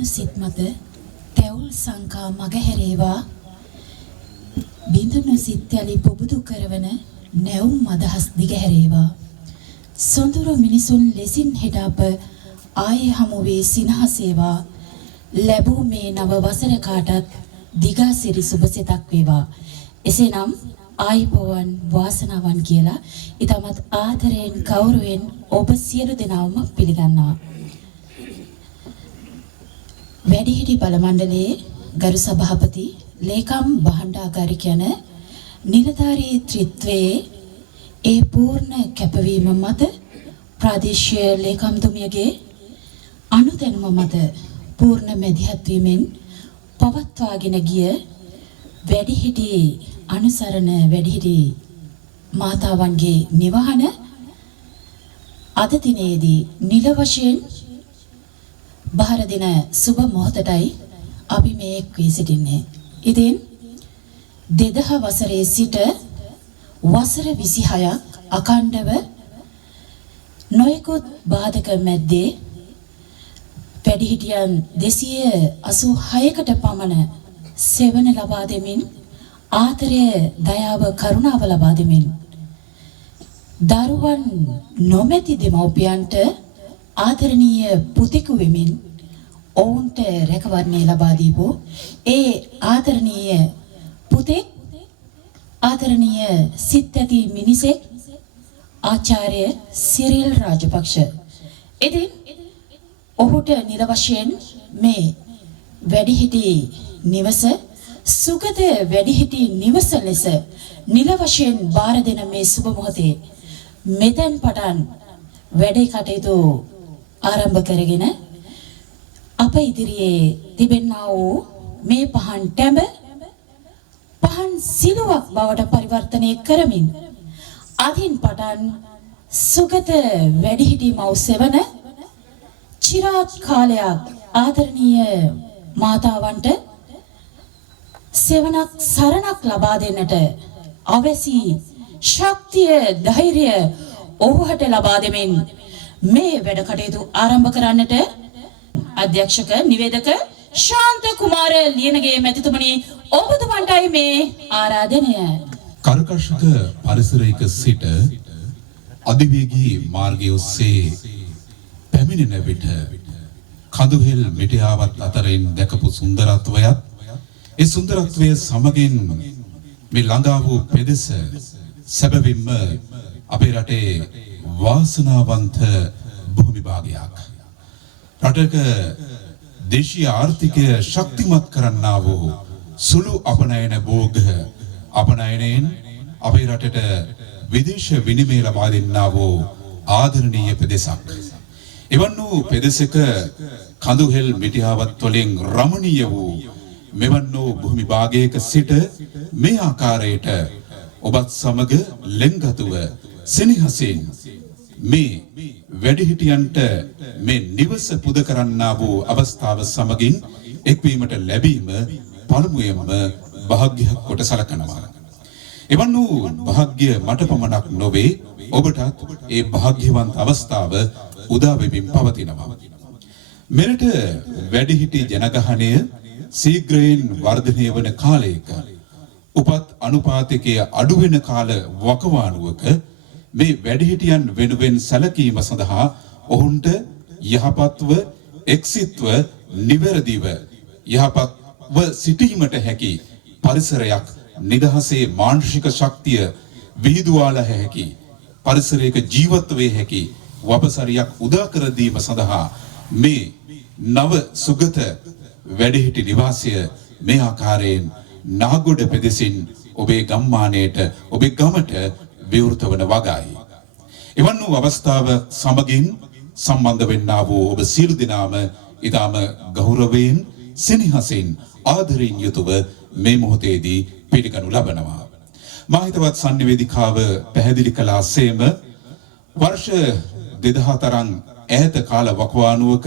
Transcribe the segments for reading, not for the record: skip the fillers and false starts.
තැවුණු සිත් මත තැවුල් සංකා මගහැරේවා බිඳුණු සිත් යලි පුබුදු කරවන නැවුම් අදහස් දිගහැරේවා සොඳුරු මිනිසුන් ලෙසින් හෙට අප ආයේ හමු වී සිනහසේවා ලැබූ මේ නව වසර කාටත් දිගාසිරි සුබසිතක් වේවා එසේනම් ආයිබෝවන් වාසනාවන් කියලා ඊටමත් ආදරයෙන් කෞරවෙන් ඔබ සියලු දෙනාම පිළිගන්නවා වැඩිහිටි බල මණ්ඩලයේ ගරු සභාපති ලේකම් බණ්ඩාගාරික යන නිලධාරී ත්‍රිත්වයේ ඒ පූර්ණ කැපවීම මත ප්‍රාදේශීය ලේකම්තුමියගේ අනුදැනුම මත පූර්ණ මැදිහත් වීමෙන් පවත්වාගෙන ගිය වැඩිහිටි අනුසරණ වැඩිහිටි මාතාවන්ගේ නිවහන අද දිනේදී නිල වශයෙන් බාර දින සුබ මොහොතටයි අපි මේ එක් වී සිටින්නේ. ඉතින් 2000 වසරේ සිට වසර 26ක් අඛණ්ඩව නොයෙකුත් බාධක මැද්දේ වැඩිහිටියන් 286කට පමණ සෙවණ ලබා දෙමින් ආදරය දයාව කරුණාව ලබා දෙමින් දරුවන් නොමැති දෙමව්පියන්ට ආදරණීය පුතෙකු වෙමින් ඔවුන්ට රැකවරණය ලබා දීපු ඒ ආදරණීය පුතෙක් ආදරණීය සිත් ඇති මිනිසෙක් ආචාර්ය සිරිල් රාජපක්ෂ. ඉතින් ඔහුට නිල වශයෙන් මේ වැඩිහිටි නිවස සුගත වැඩිහිටි නිවස ලෙස නිල වශයෙන් බාර දෙන මේ සුබ මොහොතේ මෙතෙන් පටන් වැඩේ කටයුතු ආරම්භ කරගෙන අප ඉදිරියේ තිබෙනා වූ මේ පහන් ටැඹ පහන් සිලුවක් බවට පරිවර්තනය කරමින් අදින් පටන් සුගත වැඩිහිටි මව් සෙවණ චිරාත් කාලයක් ආදරණීය මාතාවන්ට සෙවණක් සරණක් ලබා දෙන්නට අවැසි ශක්තිය ධෛර්යය ඔහුට ලබා දෙමින් මේ වැඩ කටයුතු ආරම්භ කරන්නට අධ්‍යක්ෂක නිවේදක ශාන්ත කුමාර ලියනගේ මැතිතුමනි ඔබතුමන්ටයි මේ ආරාධනය. කර්කශක පරිසරයක සිට අධිවේගී මාර්ගය ඔස්සේ පැමිණෙන විට කඳුහෙල් මිටියාවත් අතරින් දැකපු සුන්දරත්වයත් ඒ සුන්දරත්වයේ සමගින් මේ ළඟා වූ පෙදෙස සැබවින්ම අපේ රටේ වාසනාවන්ත භූමි භාගයක්. රටක දේශීය ආර්ථිකය ශක්තිමත් කරන්නා වූ සුළු අපනයන භෝග අපනයනයෙන් අපේ රටට විදේශ විනිමය ලබා දෙන්නා වූ ආදරණීය පෙදෙසක්. එවන් වූ පෙදෙසක කඳුහෙල් මිටියාවත් වලින් රමණීය වූ මෙවන් වූ භූමි භාගයක සිට මේ ආකාරයට ඔබත් සමග ලෙන්ගතුව සෙනෙහසින් මේ වැඩිහිටියන්ට මේ නිවස පුද කරන්නා වූ අවස්ථාව සමගින් එක්වීමට ලැබීම පළමුවෙන්ම වාසනාවක් කොට සලකනවා. එවන් වූ වාසනාව මට පමණක් නොවේ ඔබටත් ඒ වාසනාවන්ත අවස්ථාව උදා වෙමින් පවතිනවා. මෙරට වැඩිහිටි ජනගහනය ශීඝ්‍රයෙන් වර්ධනය වන කාලයක උපත් අනුපාතිකයේ අඩු වෙන කාල වකවානුවක මේ වැඩිහිටියන් වෙනුවෙන් සැලකීම සඳහා ඔවුන්ට යහපත්ව එක්සිත්ව නිවැරදිව යහපත්ව සිටීමට හැකි පරිසරයක් නිදහසේ මානසික ශක්තිය විහිදුවාල හැකි පරිසරයක ජීවත් වේ හැකි වපසරියක් උදා කර දීම සඳහා මේ නව සුගත වැඩිහිටි නිවාසය මේ ආකාරයෙන් නාගොඩ පෙදෙසින් ඔබේ ගම්මානයට ඔබේ ගමට විවෘත වන වගයි. එවන් වූ අවස්ථාව සමගින් සම්බන්ධ වෙන්නා වූ ඔබ සියලු දෙනාම ඊටම ගෞරවයෙන් සෙනෙහසින් ආදරයෙන් යුතුව මේ මොහොතේදී පිළිගනු ලබනවා. මා හිතවත් සංනිවේදිකාව පැහැදිලි කළාසේම වර්ෂ 2000 තරම් ඈත කාල වකවානුවක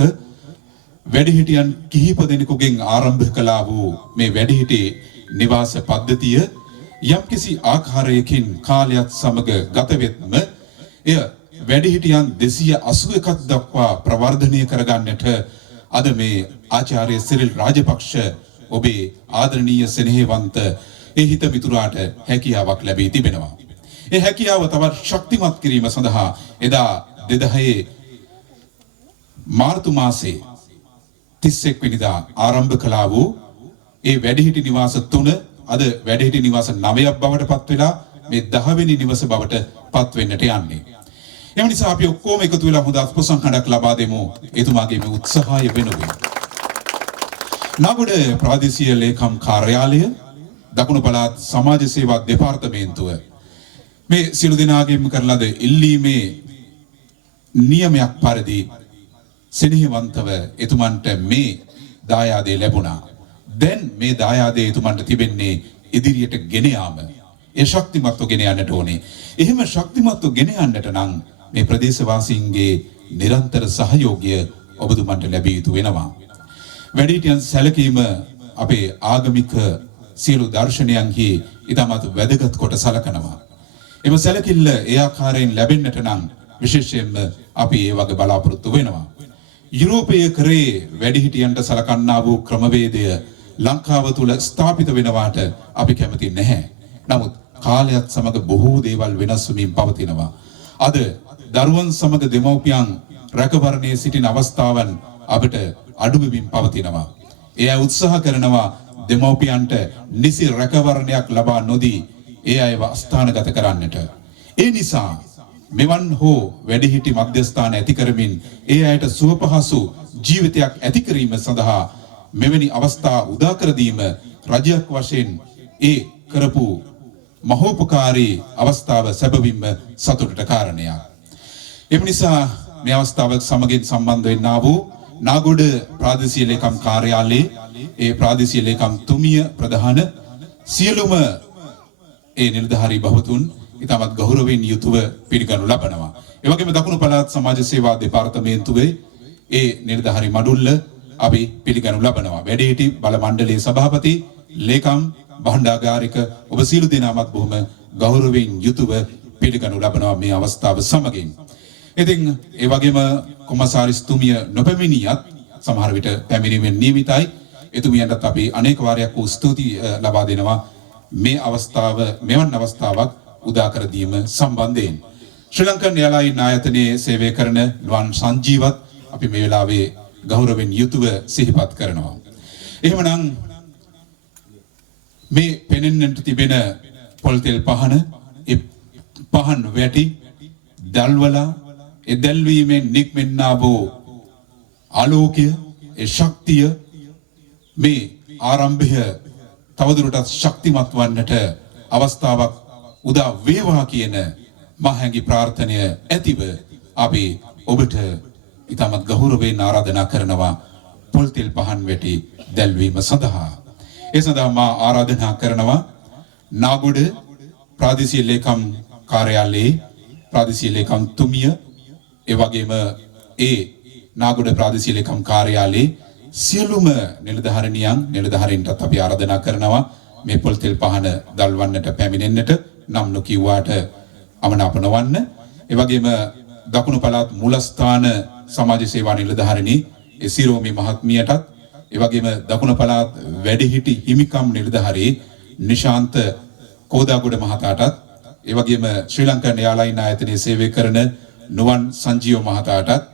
වැඩිහිටියන් කිහිප දෙනෙකුගෙන් ආරම්භ කළා වූ මේ වැඩිහිටි නිවාස පද්ධතිය යම්කිසි ආකාරයකින් කාලයත් සමග ගත වෙත්ම එය වැඩිහිටියන් 281ක් දක්වා ප්‍රවර්ධනය කරගන්නට අද මේ ආචාර්ය සිරිල් රාජපක්ෂ ඔබේ ආදරණීය සෙනෙහවන්ත ඒ හිත මිතුරාට හැකියාවක් ලැබී තිබෙනවා. ඒ හැකියාව තවත් ශක්තිමත් කිරීම සඳහා එදා 2000 මාර්තු මාසයේ 31 වෙනිදා ආරම්භ කළා වූ ඒ වැඩිහිටි නිවාස 3 අද වැඩිහිටි නිවාස 9ක් බවට පත් වෙලා මේ 10 වෙනි නිවස බවට පත් වෙන්නට යන්නේ. එම නිසා අපි ඔක්කොම එකතු වෙලා හොඳ අත්පොසංකඩක් ලබා දෙමු එතුමාගේ මේ උත්සාහය වෙනුවෙන්. නාගොඩ ප්‍රාදේශීය ලේකම් කාර්යාලය, දකුණු පළාත් සමාජ සේවා දෙපාර්තමේන්තුව මේ සියලු දෙනාගේම කරන ලද ඉල්ලීමේ නියමයක් පරිදි සෙනෙහවන්තව එතුමන්ට මේ දායාදේ ලැබුණා. දැන් මේ දායාදේ එතුමන්ට තිබෙන්නේ ඉදිරියට ගෙන යාම. ඒ ශක්තිමත්ව ගෙන යන්නට ඕනේ. එහෙම ශක්තිමත්ව ගෙන යන්නට නම් මේ ප්‍රදේශවාසීන්ගේ නිරන්තර සහයෝගය ඔබතුමන්ට ලැබිය යුතු වෙනවා. වැඩිහිටියන් සැලකීම අපේ ආගමික සියලු දර්ශනයන්හි ඉතාමත් වැදගත් කොට සලකනවා. එම සැලකිල්ල ඒ ආකාරයෙන් ලැබෙන්නට නම් විශේෂයෙන්ම අපි ඒ වගේ බලාපොරොත්තු වෙනවා. යුරෝපයේ කරේ වැඩිහිටියන්ට සලකන්නා වූ ක්‍රමවේදය ලංකාව තුල ස්ථාපිත වෙනවාට අපි කැමති නැහැ. නමුත් කාලයත් සමග බොහෝ දේවල් වෙනස් වෙමින් පවතිනවා. අද දරුවන් සමග දෙමව්පියන් රැකවරණයේ සිටින අවස්ථාවන් අපට අඩු වෙමින් පවතිනවා. එය උත්සාහ කරනවා දෙමව්පියන්ට නිසි රැකවරණයක් ලබා නොදී ඒ අයව අස්ථානගත කරන්නට. ඒ නිසා මෙවන් හෝ වැඩිහිටි මධ්‍යස්ථාන ඇති කරමින් ඒ අයට සුවපහසු ජීවිතයක් ඇති කිරීම සඳහා මෙවැනි අවස්ථා උදා කර දීම රජයක් වශයෙන් ඒ කරපු මහෝපකාරී අවස්ථාව සැබවින්ම සතුටට කාරණයක්. එම නිසා මේ අවස්ථාව සමගින් සම්බන්ධ වෙන්නා වූ නාගොඩ ප්‍රාදේශීය ලේකම් කාර්යාලයේ ඒ ප්‍රාදේශීය ලේකම් තුමිය ප්‍රධාන සියලුම ඒ නිලධාරී බහුතුන් ඉතාමත් ගෞරවයෙන් යුතුව පිළිගනු ලබනවා. ඒ වගේම දකුණු පළාත් සමාජ සේවා දෙපාර්තමේන්තුවේ ඒ නිලධාරී මඩුල්ල අපි පිළිගනු ලබනවා. වැඩිහිටි බල මණ්ඩලයේ සභාපති ලේකම් භණ්ඩාගාරික ඔබ සියලු දෙනාමත් බොහොම ගෞරවයෙන් යුතුව පිළිගනු ලබනවා මේ අවස්ථාව සමගින්. ඉතින් ඒ වගේම කොමසාරිස් තුමිය නොපැමිණියත් සමහර විට පැමිණීමෙන් නියමිතයි. එතුමියන්ටත් අපි අනේක වාරයක් වූ ස්තුති ලබා දෙනවා මේ අවස්ථාව මෙවන් අවස්ථාවක් උදා කර දීම සම්බන්ධයෙන්. ශ්‍රී ලංකන් එයාලයින් ආයතනයේ සේවය කරන නුවන් සංජීවත් අපි මේ වෙලාවේ ගෞරවයෙන් යුතුව සිහිපත් කරනවා. එහෙමනම් මේ පෙනෙන්නට තිබෙන පොල්තෙල් පහන ඒ පහන් වැටි දල්වලා ඒ දැල්වීමෙන් නික්මෙන්නා වූ ආලෝකය ඒ ශක්තිය මේ ආරම්භය තවදුරටත් ශක්තිමත් වන්නට අවස්ථාවක් උදා වේවා කියන මහඟි ප්‍රාර්ථනය ඇතිව අපි ඔබට ඉතාමත් ගෞරවයෙන් ආරාධනා කරනවා පොල්තෙල් පහන් වැටි දැල්වීම සඳහා. ඒ සඳහා මා ආරාධනා කරනවා නාගොඩ ප්‍රාදේශීය ලේකම් කාර්යාලයේ ප්‍රාදේශීය ලේකම් තුමිය ඒ වගේම ඒ නාගොඩ ප්‍රාදේශීය ලේකම් කාර්යාලයේ සියලුම නිලධාරීන්ටත් අපි ආරාධනා කරනවා මේ පොල්තෙල් පහන දල්වන්නට පැමිණෙන්නට නම් නොකියුවාට අමනාප නොවන්න. ඒ වගේම දකුණු පළාත් මූලස්ථාන සමාජ සේවා නිලධාරිනී ඒ සිරෝමි මහත්මියටත් ඒ වගේම දකුණු පළාත් වැඩිහිටි හිමිකම් නිලධාරී නිශාන්ත කෝදාගොඩ මහතාටත් ඒ වගේම ශ්‍රී ලංකන් එයාලයින් ආයතනයේ සේවය කරන නුවන් සංජීව මහතාටත්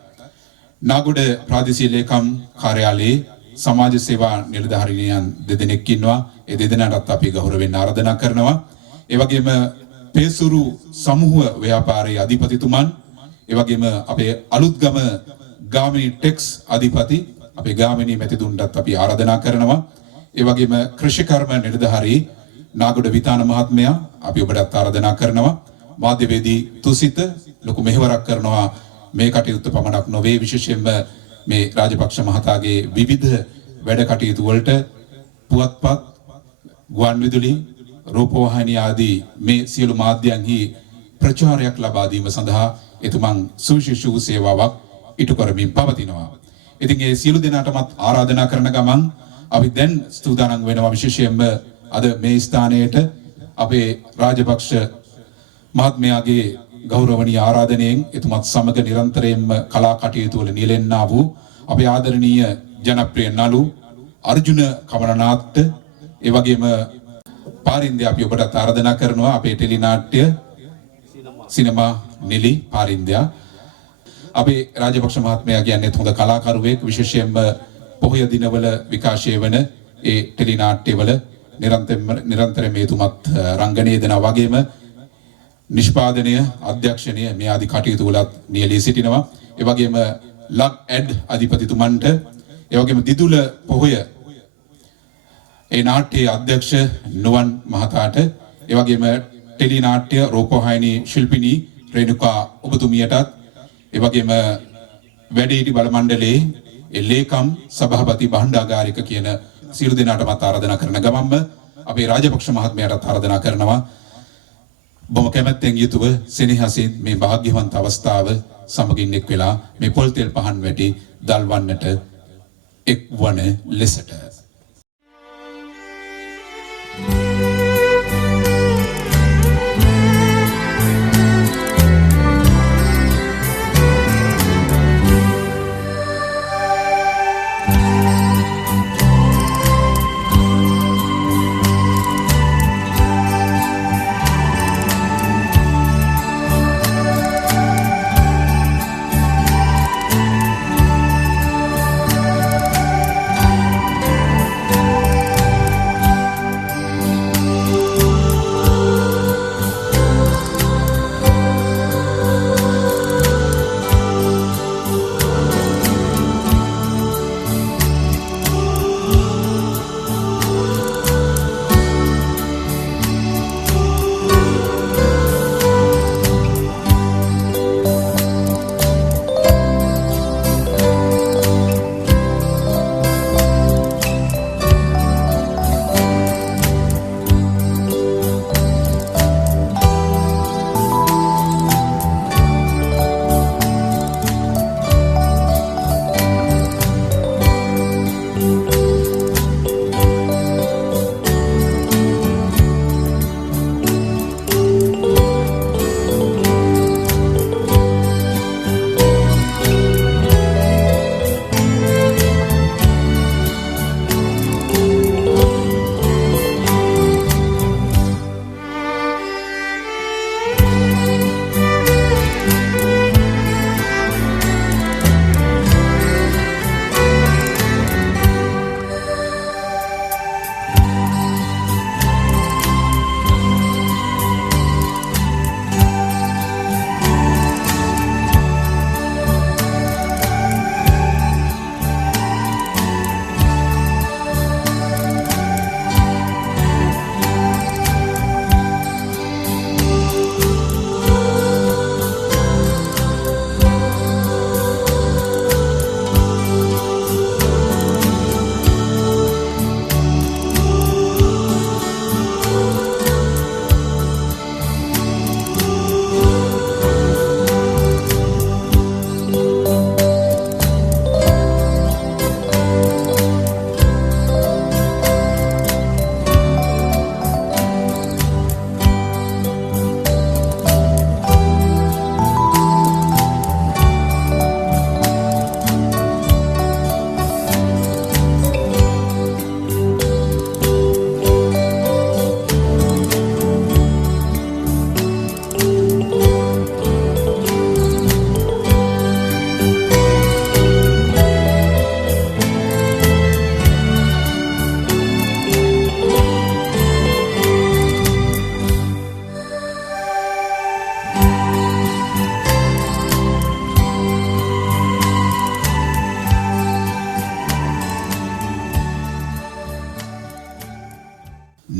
නාගොඩ ප්‍රාදේශීය ලේකම් කාර්යාලයේ සමාජ සේවා නිලධාරීනියන් දෙදෙනෙක් ඉන්නවා. ඒ දෙදෙනාටත් අපි ගෞරවයෙන් ආරාධනා කරනවා. ඒ වගේම පේසුරු සමූහ ව්‍යාපාරයේ අධිපතිතුමන් ඒ වගේම අපේ අලුත්ගම ගාමිණී ටෙක්ස් අධිපති අපේ ගාමිණී මැතිතුන්ටත් අපි ආරාධනා කරනවා. ඒ වගේම කෘෂිකර්ම නිලධාරී නාගොඩ විතාන මහත්මයා අපි ඔබටත් ආරාධනා කරනවා. මාධ්‍යවේදී තුසිත ලොකු මෙහෙවරක් කරනවා මේ කටයුත්ත පමණක් නොවේ විශේෂයෙන්ම මේ රාජපක්ෂ මහතාගේ විවිධ වැඩ කටයුතු වලට පුවත්පත් ගුවන් විදුලි රූපවාහිනී ආදී මේ සියලු මාධ්‍යයන්හි ප්‍රචාරයක් ලබා දීම සඳහා එතුමන් සුවිශේෂ වූ සේවාවක් ඉටු කරමින් පවතිනවා. ඉතින් ඒ සියලු දෙනාටමත් ආරාධනා කරන ගමන් අපි දැන් සූදානම් වෙනවා විශේෂයෙන්ම අද මේ ස්ථානයේට අපේ රාජපක්ෂ මහත්මයාගේ ගෞරවනීය ආරාධනයෙන් එතුමත් සමග නිරන්තරයෙන්ම කලා කටයුතු වල නියැලෙන්නා වූ අපේ ආදරණීය ජනප්‍රිය නළු අර්ජුන කමලනාත්ත ඒ වගේම පාරින්දය අපි ඔබට ආරාධනා කරනවා අපේ ටෙලි නාට්‍ය සිනමා නිලි පාරින්දය අපේ රාජපක්ෂ මහත්මයා කියන්නේ හොඳ කලාකරුවෙක් විශේෂයෙන්ම පොහොය දිනවල විකාශය වන ඒ ටෙලි නාට්‍යවල නිරන්තරයෙන් මේතුමත් රංගනයේ දෙනා වගේම නිෂ්පාදනය අධ්‍යක්ෂණය මේ ආදී කටයුතු වලත් නියැලී සිටිනවා ඒ වගේම ලක් ඇඩ් අධිපතිතුමන්ට ඒ වගේම දිදුල පොහොය ඒ නාට්‍ය අධ්‍යක්ෂ නුවන් මහතාට ඒ වගේම ටෙලි නාට්‍ය රූපවාහිනී ශිල්පිනී රේණුකා ඔබතුමියටත් ඒ වගේම වැඩේටි බල මණ්ඩලයේ ඒ ලේකම් සභාපති භණ්ඩාගාරික කියන සියලු දෙනාටමත් ආරාධනා කරන ගමන්ම අපේ රාජපක්ෂ මහත්මයාට ආරාධනා කරනවා බොහොම කැමැත්තෙන් යුතුව සෙනෙහසින් මේ භාග්‍යවන්ත අවස්ථාව සමගින් එක් වෙලා මේ පොල් තෙල් පහන් වැටි දල්වන්නට එක් වන ලෙසට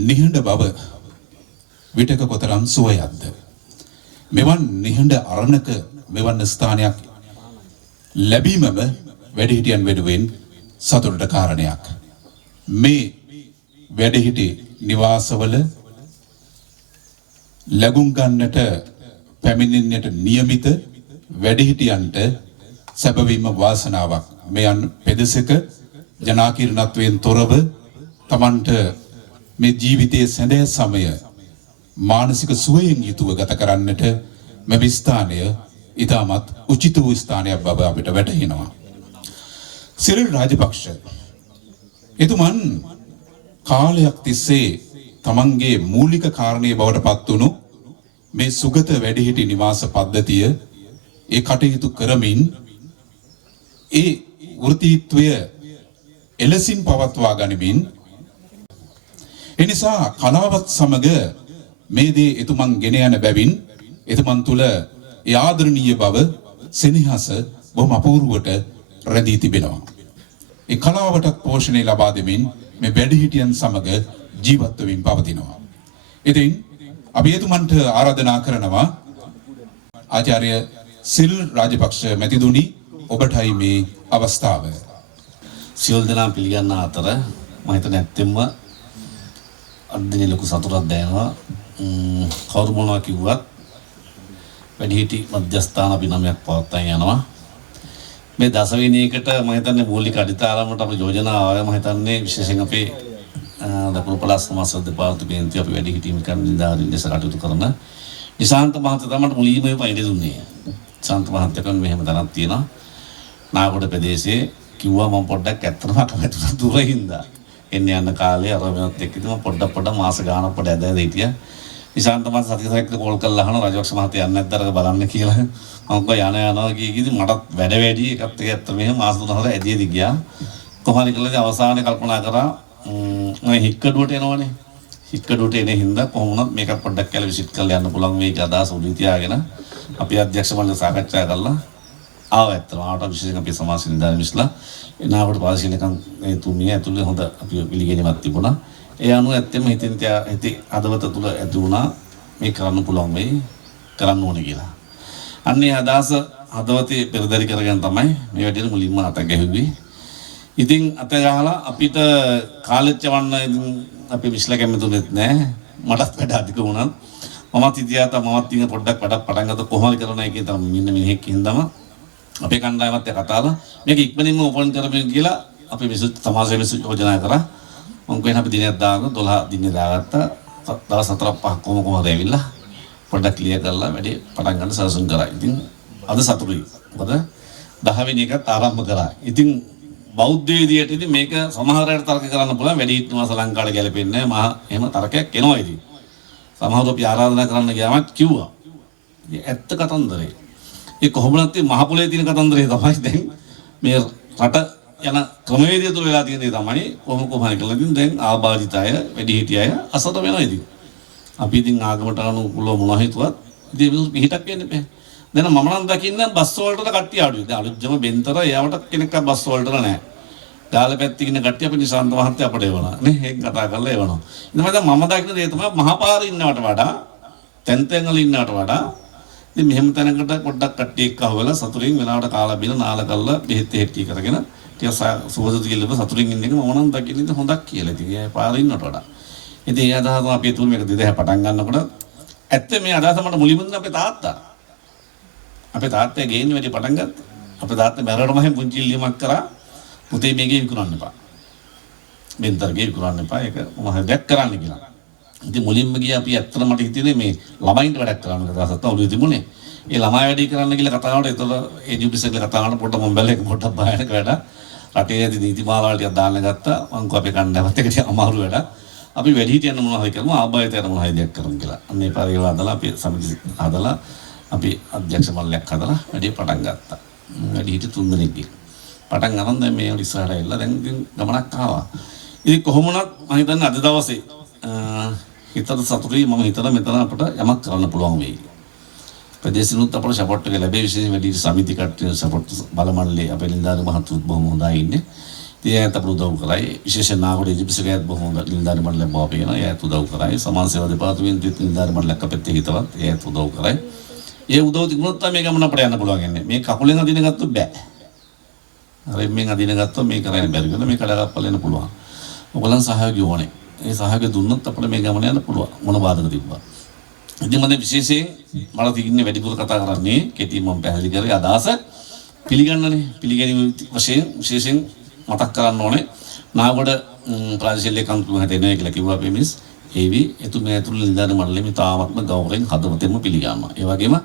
නිහඬ බව විටක කොතරම් සුවයක්ද මෙවන් නිහඬ අරණක මෙවන් ස්ථානයක් ලැබීමම වැඩිහිටියන් වෙනුවෙන් සතුටට කාරණයක් මේ වැඩිහිටි නිවාසවල ලැබුම් ගන්නට පැමිණෙන්නට නියමිත වැඩිහිටියන්ට සැබවින්ම වාසනාවක් මෙයන් පෙදෙසක ජනාකීර්ණත්වයෙන් තොරව තමන්ට මේ ජීවිතයේ සැදෑ සමය මානසික සුවයෙන් යුතුව ගත කරන්නට මෙම ස්ථානය ඉතාමත් උචිත වූ ස්ථානයක් බව අපිට වැටහෙනවා. සිරිල් රාජපක්ෂ එතුමන් කාලයක් තිස්සේ තමන්ගේ මූලික කාරණේ බවට පත් වුණු මේ සුගත වැඩිහිටි නිවාස පද්ධතිය ඒ කටයුතු කරමින් ඒ වෘත්තීත්වය එලෙසින් පවත්වා ගනිමින් එනිසා කලාවත් සමග මේ දේ එතුමන් ගෙන යන බැවින් එතුමන් තුල ඒ ආදරණීය බව සෙනෙහස බොහොම අපූර්වට රැඳී තිබෙනවා. ඒ කලාවට පෝෂණය ලබා දෙමින් මේ වැඩිහිටියන් සමග ජීවත් වෙමින් පවතිනවා. ඉතින් අපි එතුමන්ට ආරාධනා කරනවා ආචාර්ය සිරිල් රාජපක්ෂ මැතිතුනි ඔබටයි මේ අවස්ථාව. සියලු දෙනා පිළිගන්න අතර මම හිතන්නේ ඇත්තෙන්ම අද්දිනේ ලොකු සතුටක් දැනෙනවා. කවුරු මොනවා කිව්වත් වැඩිහිටි මධ්‍යස්ථාන අපි නමයක් පවත්වාගෙන යනවා. මේ දසවෙනි එකට මම හිතන්නේ මූලික අඩිතාලමට අපි යෝජනා ආවා. මම හිතන්නේ විශේෂයෙන් අපේ දකුණු පළාත් සමාජ දෙපාර්තමේන්තුවේ අපි වැඩිහිටි මිකම් නිලධාරීන් ලෙස කටයුතු කරන නිශාන්ත මහතා තමයි මුලින්ම පයින් දුන්නේ. නිශාන්ත මහත්තයා කන් මෙහෙම තනක් තියෙනවා. නාගොඩ ප්‍රදේශයේ කිව්වා මම පොඩ්ඩක් ඇත්තටම කැමති දුරින්ද එන්න යන කාලේ අර වෙනත් එක්ක ඉතින් පොඩ්ඩක් මාස ගානක් පොඩ ඇද හිටියා. නිශාන්ත මහතා සතියකට කෝල් කරලා අහන රාජපක්ෂ මහත්තයා යන්නේ නැද්ද අර බලන්න කියලා. මම කිව්වා යනවා කිව්කිදි මටත් වැඩ වැඩි එකත් එක ඇත්තට මෙහෙම මාස 3-4 ඇදීදි ගියා. කොහොමද කියලා අවසානයේ කල්පනා කරා මම හික්කඩුවට එනවනේ. හික්කඩුවට එන හින්දා කොහොමවත් මේක පොඩ්ඩක් කියලා විසිට් කරලා යන්න පුළුවන් මේක අදහස උඩ තියාගෙන අපි අධ්‍යක්ෂ මණ්ඩල සාකච්ඡා කරලා ආව ඇත්තටම ආවට විශේෂයෙන් අපි සමාජ නිලධාරීන් මිස්ලා එනකොට පාරිශීලකම් මේ තුමිය ඇතුළේ හොඳ අපි පිළිගැනීමක් තිබුණා. ඒ අනුව ඇත්තම හිතින් හිතේ හදවත තුල ඇති වුණා මේ කරන්න පුළුවන් වෙයි කරන්න ඕනේ කියලා. අන්නේ අදහස හදවතේ පෙරදරි කරගෙන තමයි මේ වැඩේට මුලින්ම අත ගැහුවේ. ඉතින් අත ගහලා අපිට කාලෙච්ච වන්න අපි විශ්ල කැමතුනෙත් නෑ. මටත් වැඩ අධික වුණා. මමත් ඉතියාත මමත් ඉන්න පොඩ්ඩක් වැඩක් පටන් ගත්තා කොහොමද කරන්නේ කියන තමයි මෙන්න මිනිහෙක් හින්දාම අපේ කණ්ඩායමත් එක්ක කතා කරලා මේක ඉක්මනින්ම ඕපන් කරමු කියලා අපි සමාජ මිනිස්සු යෝජනා කරා. මම කියන අපි දිනයක් දාගෙන 12 දිනේ දාගත්තා. දවස් 4-5 කොහොමද ඇවිල්ලා පොඩ්ඩක් ක්ලියර් කරලා වැඩි පටන් ගන්න සලසුම් කරා. ඉතින් අද සතුටුයි. මොකද 10 වෙනි එකත් ආරම්භ කරා. ඉතින් බෞද්ධ විදියට ඉතින් මේක සමහර අයට තර්ක කරන්න පුළුවන් වැඩි හිටනවා ලංකාවට ගැලපෙන්නේ නැහැ. මහා එහෙම තර්කයක් එනවා ඉතින්. සමහරව අපි ආරාධනා කරන්න ගියාම කිව්වා. ඉතින් ඇත්ත කතන්දරේ. ඒ කොහොමද මහ පොළේ තියෙන කතන්දරේ තමයි දැන් මේ රට යන ක්‍රමවේදය තුළ වෙලා තියෙන දේ තමයි කොහොමද කියලා ඉතින් දැන් ආබාධිත අය වැඩි හිටිය අය අසත වෙනවා ඉතින්. අපි ඉතින් ආගමට අනුකූලව මොනවා හිතුවත් ඉතින් පිටක් වෙන්නේ නැහැ. දැන් මම නම් දකින්න බස් වලට කට්ටිය අඩුයි. දැන් අලුත්ජම බෙන්තර එයාට කෙනෙක් බස් වලට නැහැ. ගාල පැත්තේ ඉන්න කට්ටිය අපි නිශාන්ත මහත්තයා අපට එවනවා. නේ ඒක කතා කරලා එවනවා. ඉතින් මම දකින්න දේ තමයි මහපාරේ ඉන්නවට වඩා තැන් වල ඉන්නවට වඩා ඉතින් මෙහෙම තැනකට පොඩ්ඩක් කට්ටිය එක්ක අහවලා සතුරින් වෙලාවට කාලා බින නාල කරලා බෙහෙත් හෙට්ටි කරගෙන ටික සුවදතු කියලා සතුරින් ඉන්න එක මම නම් දකින්නේ හොඳක් කියලා. ඉතින් ඒ පාරේ ඉන්නවට වඩා. ඉතින් ඒ අදහස අපි තුන් මේක දෙදහ පටන් ගන්නකොට ඇත්ත මේ අදහස මට මුලින්ම අපේ තාත්තා ගේන්නේ වැඩි පටන් ගත්තා. අපේ තාත්තා මැරෙරම හැම පුංචි ඉල්ලීමක් කරා පුතේ මේකේ විකුණන්න එපා. බෙන්තරගේ විකුණන්න එපා. ඒක මම හැදක් කරන්න කියලා. ඉතින් මුලින්ම ගියා අපි ඇත්තට මට හිතෙන්නේ මේ ළමයින්ට වැඩක් කරන්න අදහසක් තමයි ඔළුවේ තිබුණේ. ඒ ළමයි වැඩි කරන්න කියලා කතා කරනකොට ඒතල එජුපිසෙක් කතා කරනකොට පොඩ්ඩක් මම බැලුවා ඒක පොඩ්ඩක් භයානක වැඩ. රටේ ඇති නීතිමාලාවල් ටිකක් දාන්න ගත්තා. මං කෝ අපේ කණ්ඩායමත් එක ටික අමාරු වැඩ. අපි වැඩි හිටියන්න මොනවා හරි කරමු ආබාධිතයන් මොනවා හරි දෙයක් කරමු කියලා. අන්න ඒ පරිවර්තන හදලා අපි සමිති හදලා අපි අධ්‍යක්ෂ මණ්ඩලයක් හදලා වැඩි පටන් ගත්තා. වැඩි හිටි 3 දෙනෙක්ගේ. පටන් ගන්න දැන් මේ ඉස්සරහට එල්ල දැන් ගමනක් ආවා. ඉතින් කොහොමුණත් මම හිතන්නේ අද දවසේ හිතට සතුටුයි මම හිතලා මෙතන අපිට යමක් කරන්න පුළුවන් වෙයි. ප්‍රදේශනුත් අපට සපෝට් එක ලැබෙයි විශේෂයෙන් වැඩි සමිති කට්ටිය සපෝට් බල මණ්ඩලයේ අපේ නිලධාරි මහතුත් බොහොම හොඳයි ඉන්නේ. ඉතින් ඒත් අපට උදව් කරයි. විශේෂයෙන් නාගොඩ ඉජිප්සිකයත් බොහොම හොඳ නිලධාරි මණ්ඩලයක් බව පේනවා. ඒත් උදව් කරයි. සමාජ සේවා දෙපාර්තමේන්තුවේ නිලධාරි මණ්ඩලයක් අපිට හිතවත් ඒත් උදව් කරයි. ඒ උදව් තිබුණොත් තමයි මේ ගමන අපට යන්න පුළුවන් යන්නේ. මේ කකුලෙන් අදින ගත්තොත් බෑ. රෙම්මෙන් අදින ගත්තොත් මේ කරන්න බැරි වෙනවා. මේ කඩගප්පල එන්න පුළුවන්. ඔයගොල්ලන් සහයෝගය ඕනේ. ඒ සහයෝගය දුන්නොත් අපිට මේ ගමන යන්න පුළුවන්. මොන බාධක තිබ්බා. ඉතින් මම විශේෂයෙන් මට තින්නේ වැඩිපුර කතා කරන්නේ කෙටි මම පැහැදිලි කරේ අදහස පිළිගන්නනේ. පිළිගැනීම වශයෙන් විශේෂයෙන් මතක් කරන්න ඕනේ. නාගොඩ ප්‍රාදේශීය ලේකම්තුමා හැදෙනවා කියලා කිව්වා අපි එතුමිය ඇතුළු නිලධාරි මණ්ඩලෙම තාමත්ම ගෞරවයෙන් හදවතින්ම පිළිගන්නවා. ඒ වගේම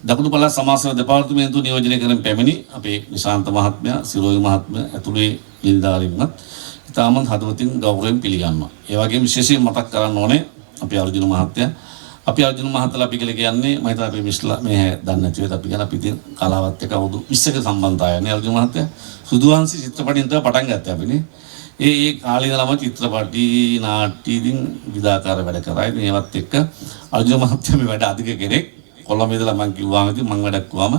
දකුණු පළාත් සමාජ සේවා දෙපාර්තමේන්තුව නියෝජනය කරන පැමිණි අපේ නිශාන්ත මහත්මයා, සිරෝයි මහත්මයා ඇතුළේ නිලධාරීන්වත් ඉතාමත් හදවතින් ගෞරවයෙන් පිළිගන්නවා. ඒ වගේම විශේෂයෙන් මතක් කරන්න ඕනේ අපේ අර්ජුන මහත්තයා. අපි අර්ජුන මහත්තයා අපි කියලා කියන්නේ මම හිතා අපි මිස්ලා මේ දන්නේ නැති වෙයි අපි කියන අපි ඉතින් කලාවත් එක්ක අවුරුදු 20ක සම්බන්ධතාවයනේ අර්ජුන මහත්තයා. සුදුවංශි චිත්‍රපටින් තමයි පටන් ගත්තේ අපිනේ. ඒ කාලේ ඉඳලම චිත්‍රපටි නාට්‍ය ඉතින් විවිධාකාර වැඩ කරා. ඉතින් ඒවත් එක්ක අර්ජුන මහත්තයා මේ වැඩ අධික කෙනෙක්. කොළඹ ඉඳලා මම කිව්වාම ඉතින් මම වැඩක් කිව්වම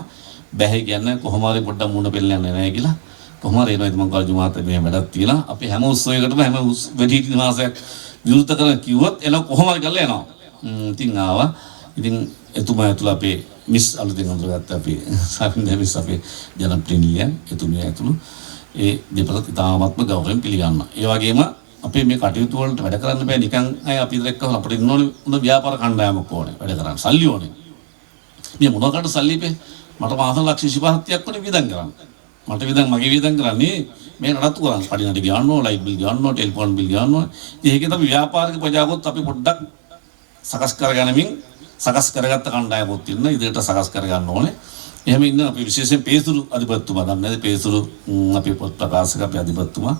බැහැ කියන්නේ කොහොම හරි පොඩ්ඩක් මුණ පෙල්ලන්නේ නැහැ කියලා. කොහොම හරි එනවා ඉතින් මම අර්ජුන මහත්තයා මේ වැඩක් තියලා අපි හැම උත්සවයකටම හැම වැඩිහිටි නිවාසයක් විවෘත කරන කිව්වොත් එන කොහොම හරි කරලා එනවා. ඉතින් ආවා. ඉතින් එතුමා ඇතුළු අපේ මිස් අලුතෙන් අඳුරගත්ත අපේ සාපින්ද මිස් අපේ ජනප්‍රිය නිලියන් එතුමිය ඇතුළු ඒ දෙපළත් ඉතාමත්ම ගෞරවයෙන් පිළිගන්නවා. ඒ වගේම අපේ මේ කටයුතු වලට වැඩ කරන්න බෑ නිකන් අය අපි ඉදිරියට කවලා අපිට ඉන්න ඕනේ හොඳ ව්‍යාපාර කණ්ඩායමක් ඕනේ වැඩ කරන්න. සල්ලි ඕනේ. මේ මොනකට සල්ලි ඉපේ මට මාස ලක්ෂ 25ක් වනේ වියදම් කරන්න. මට මගේ වියදම් කරන්නේ මේ නඩත්තු කරන්න. පඩි නඩි ගන්නවා, ලයිට් බිල් ගන්නවා, ටෙලිෆෝන් බිල් ගන්නවා. ඉතින් ඒකේ තමයි ව්‍යාපාරික ප්‍රජාවොත් අපි පොඩ්ඩක් සකස් කරගැනීමෙන් සකස් කරගත්ත කණ්ඩායමක් ඉන්න ඉදිරියට සකස් කරගන්න ඕනේ. එහෙම ඉන්න අපි විශේෂයෙන් පේසුරු අධිපතිතුමා දන්නේ පේසුරු අපේ පොත් ප්‍රකාශක අපේ අධිපතිතුමා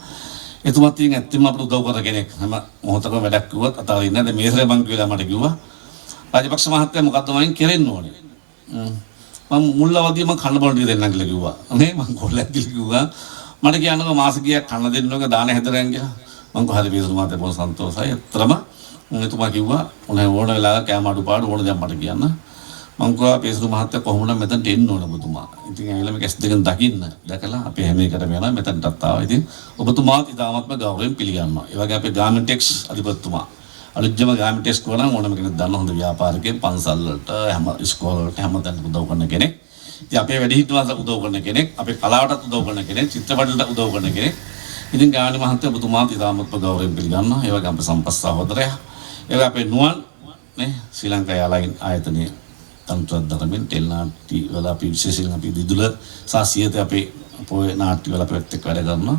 එතුමාත් ඉතින් ඇත්තම අපිට උදව් කරන කෙනෙක්. හැම මොහොතකම වැඩක් කිව්වත් අතාරින්නේ නැහැ. දැන් මේසරේ මං කියලා මට කිව්වා රාජපක්ෂ මහත්තයා මොකද්ද මයින් කෙරෙන්න ඕනේ. මම මුල් අවදියේ මං කන්න බොන්න දෙන්නම් කියලා කිව්වා. නේ මං කොල්ලක් කියලා කිව්වා. මට කියන්නකෝ මාස කීයක් කන්න දෙන්න ඕක දාන හැදරන් කියලා. මං කොහරි පේසුරු මහත්තයා බොහොම සන්තෝෂයි. ඇත්තම එතුමා කිව්වා ඕන වෙලාවක කෑම අඩුපාඩු ඕන දැන් මට කියන්න. මං කිව්වා පේසුරු මහත්තයා කොහොමද මෙතනට එන්න ඕන ඔබතුමා. ඉතින් ඇවිල්ලා මේ කැස් දෙකෙන් දකින්න. දැකලා අපි හැම එකටම යනවා මෙතනටත් ආවා. ඉතින් ඔබතුමාත් ඉතාමත්ම ගෞරවයෙන් පිළිගන්නවා. ඒ වගේ අපේ ගාමිටෙක්ස් අධිපතිතුමා. අලුත්ජම ගාමිටෙක්ස් කරන ඕනම කෙනෙක් දන්න හොඳ ව්‍යාපාරිකයෙක් පන්සල් වලට හැම ඉස්කෝල වලට හැමතැනම උදව් කරන කෙනෙක්. ඉතින් අපේ වැඩිහිටියන්ට උදව් කරන කෙනෙක්, අපේ කලාවටත් උදව් කරන කෙනෙක්, චිත්‍රපටවලට උදව් කරන කෙනෙක්. ඉතින් ගාමිණී මහත්තයා ඔබතුමාත් ඉතාමත්ම ගෞරවයෙන් පිළිගන්නවා. ඒ වගේ අපේ සම්පත් සහෝදරයා ඒක අපේ නුවන් නේ ශ්‍රී ලංකා යාලයින් ආයතනයේ තන්ත්‍රවත් ධර්මෙන් ටෙල් නාට්‍ය වල අපි විශේෂයෙන් අපි දිදුල සාසියත අපේ පොය නාට්‍ය වල අපිත් එක්ක වැඩ කරනවා.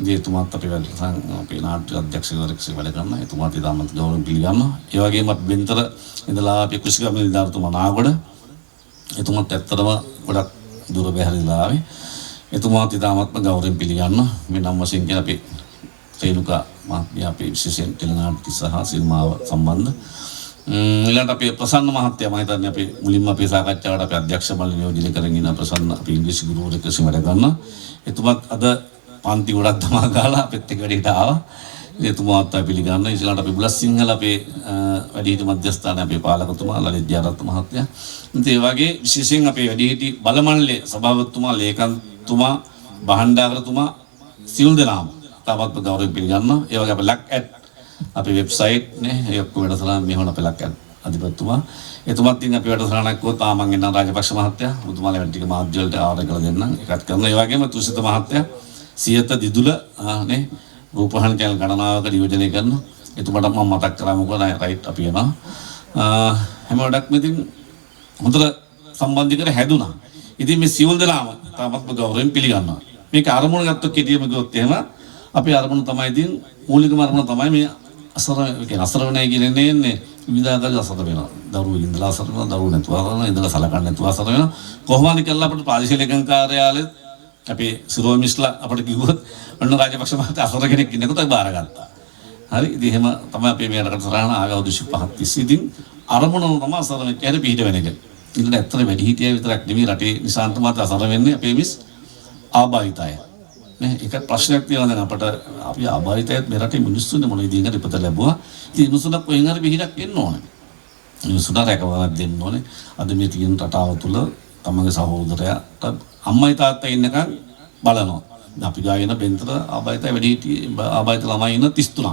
ඉතින් එතුමාත් අපි අපේ නාට්‍ය අධ්‍යක්ෂකවරයෙක් වැඩ කරනවා. එතුමාත් ඉතාමත් ගෞරවයෙන් පිළිගන්නවා. ඒ වගේම අපි බෙන්තර ඉඳලා අපි කුසිගම නිලධාරිතුමා නාගොඩ එතුමාත් ඇත්තටම ගොඩක් දුර බැහැරලා ආවේ. එතුමාත් ඉතාමත්ම ගෞරවයෙන් පිළිගන්නවා. මේ නම් වශයෙන් කියන අපි රේණුකා මහත්මිය අපේ විශේෂයෙන් ටෙලිනාට්‍ය සහ සිනමාව සම්බන්ධ ඊළඟට අපේ ප්‍රසන්න මහත්තයා මම හිතන්නේ අපේ මුලින්ම අපේ සාකච්ඡාවට අපේ අධ්‍යක්ෂ මණ්ඩලය නියෝජනය කරගෙන ඉන්න ප්‍රසන්න අපේ ඉංග්‍රීසි ගුරුවරයෙක් ලෙස වැඩ කරනවා. එතුමාත් අද පන්ති ගොඩක් තමා ගාලා අපිත් එක්ක වැඩේට ආවා. එතුමාත් අපි පිළිගන්නවා. ඊළඟට අපි බුලත් සිංහල අපේ වැඩිහිටි මධ්‍යස්ථානයේ අපේ පාලකතුමා ලලිත් ජයරත්න මහත්තයා. ඉතින් ඒ වගේ විශේෂයෙන් අපේ වැඩිහිටි බල මණ්ඩලයේ සභාපතිතුමා, ලේකම්තුමා, බහණ්ඩාගරතුමා සියලු දෙනාම තාමත් ගෞරවයෙන් පිළිගන්නවා. ඒ වගේ අපේ ලක් ඇට් අපේ වෙබ්සයිට් නේ ඒ ඔක්කොම වැඩසටහන් මේ වුණ අපේ ලක් ඇට් අධිපතිතුමා. එතුමාත් ඉතින් අපේ වැඩසටහනක් කොහොම තාමන් එන්න රාජපක්ෂ මහත්තයා මුතුමාලා වැඩ ටික මාධ්‍ය වලට ආවර කරලා දෙන්නම්. ඒකත් කරනවා. ඒ වගේම තුසිත මහත්තයා සියත දිදුල නේ රූපවාහිනී channel ගණනාවකට නියෝජනය කරනවා. එතුමාට මම මතක් කරා මොකද රයිට් අපි යනවා. හැම වැඩක්ම ඉතින් හොඳට සම්බන්ධීකර හැදුනා. ඉතින් මේ සියලු දෙනාම තාමත්ම ගෞරවයෙන් පිළිගන්නවා. මේක අරමුණ ගත්තොත් කෙටියම ගියොත් එහෙම අපේ අරමුණ තමයි ඉතින් මූලිකම අරමුණ තමයි මේ අසරණයි කියන්නේ විවිධාකාර අසර වෙනවා. දරුවෝ ඉඳලා අසර වෙනවා, දරුවෝ නැතුව අසර වෙනවා, ඉඳලා සලකන්නේ නැතුව අසර වෙනවා. කොහොමද කියලා අපිට ප්‍රාදේශීය ලේකම් කාර්යාලයේ අපේ සිරෝයි මිස්ලා අපිට කිව්වොත් ඔන්න රාජපක්ෂ මහත්තයා අසර කෙනෙක් ඉන්නකොට බාරගත්තා. හරි ඉතින් එහෙම තමයි අපි මේ රටට සරහන ආවේ අවුරුදු 25ක් තිස්සේ. ඉතින් අරමුණ තමයි අසර වෙච්ච හැටි පිට වෙන එක. ඉතින් ඇත්තට වැඩි හිටියා විතරක් නෙමෙයි රටේ නිසාන්ත මහත්තයා අසර වෙන්නේ අපේ මිස් ආබාධිතය. නේ ඒක ප්‍රශ්නයක් තියෙනවා දැන් අපට අපි ආබාධිතයත් මේ රටේ මිනිස්සුන්ගේ මොන විදිහකට ඉපත ලැබුවා. ඉතින් මිනිස්සුන්ට කොහෙන් හරි පිහිටක් එන්න ඕනේ. මිනිස්සුන්ට රැකවරක් දෙන්න ඕනේ. අද මේ තියෙන රටාව තුළ තමගේ සහෝදරයාට අම්මයි තාත්තයි ඉන්නකම් බලනවා. අපි ගායන බෙන්තර ආබාධිතය වැඩි ආබාධිත ළමයි ඉන්න 33ක්.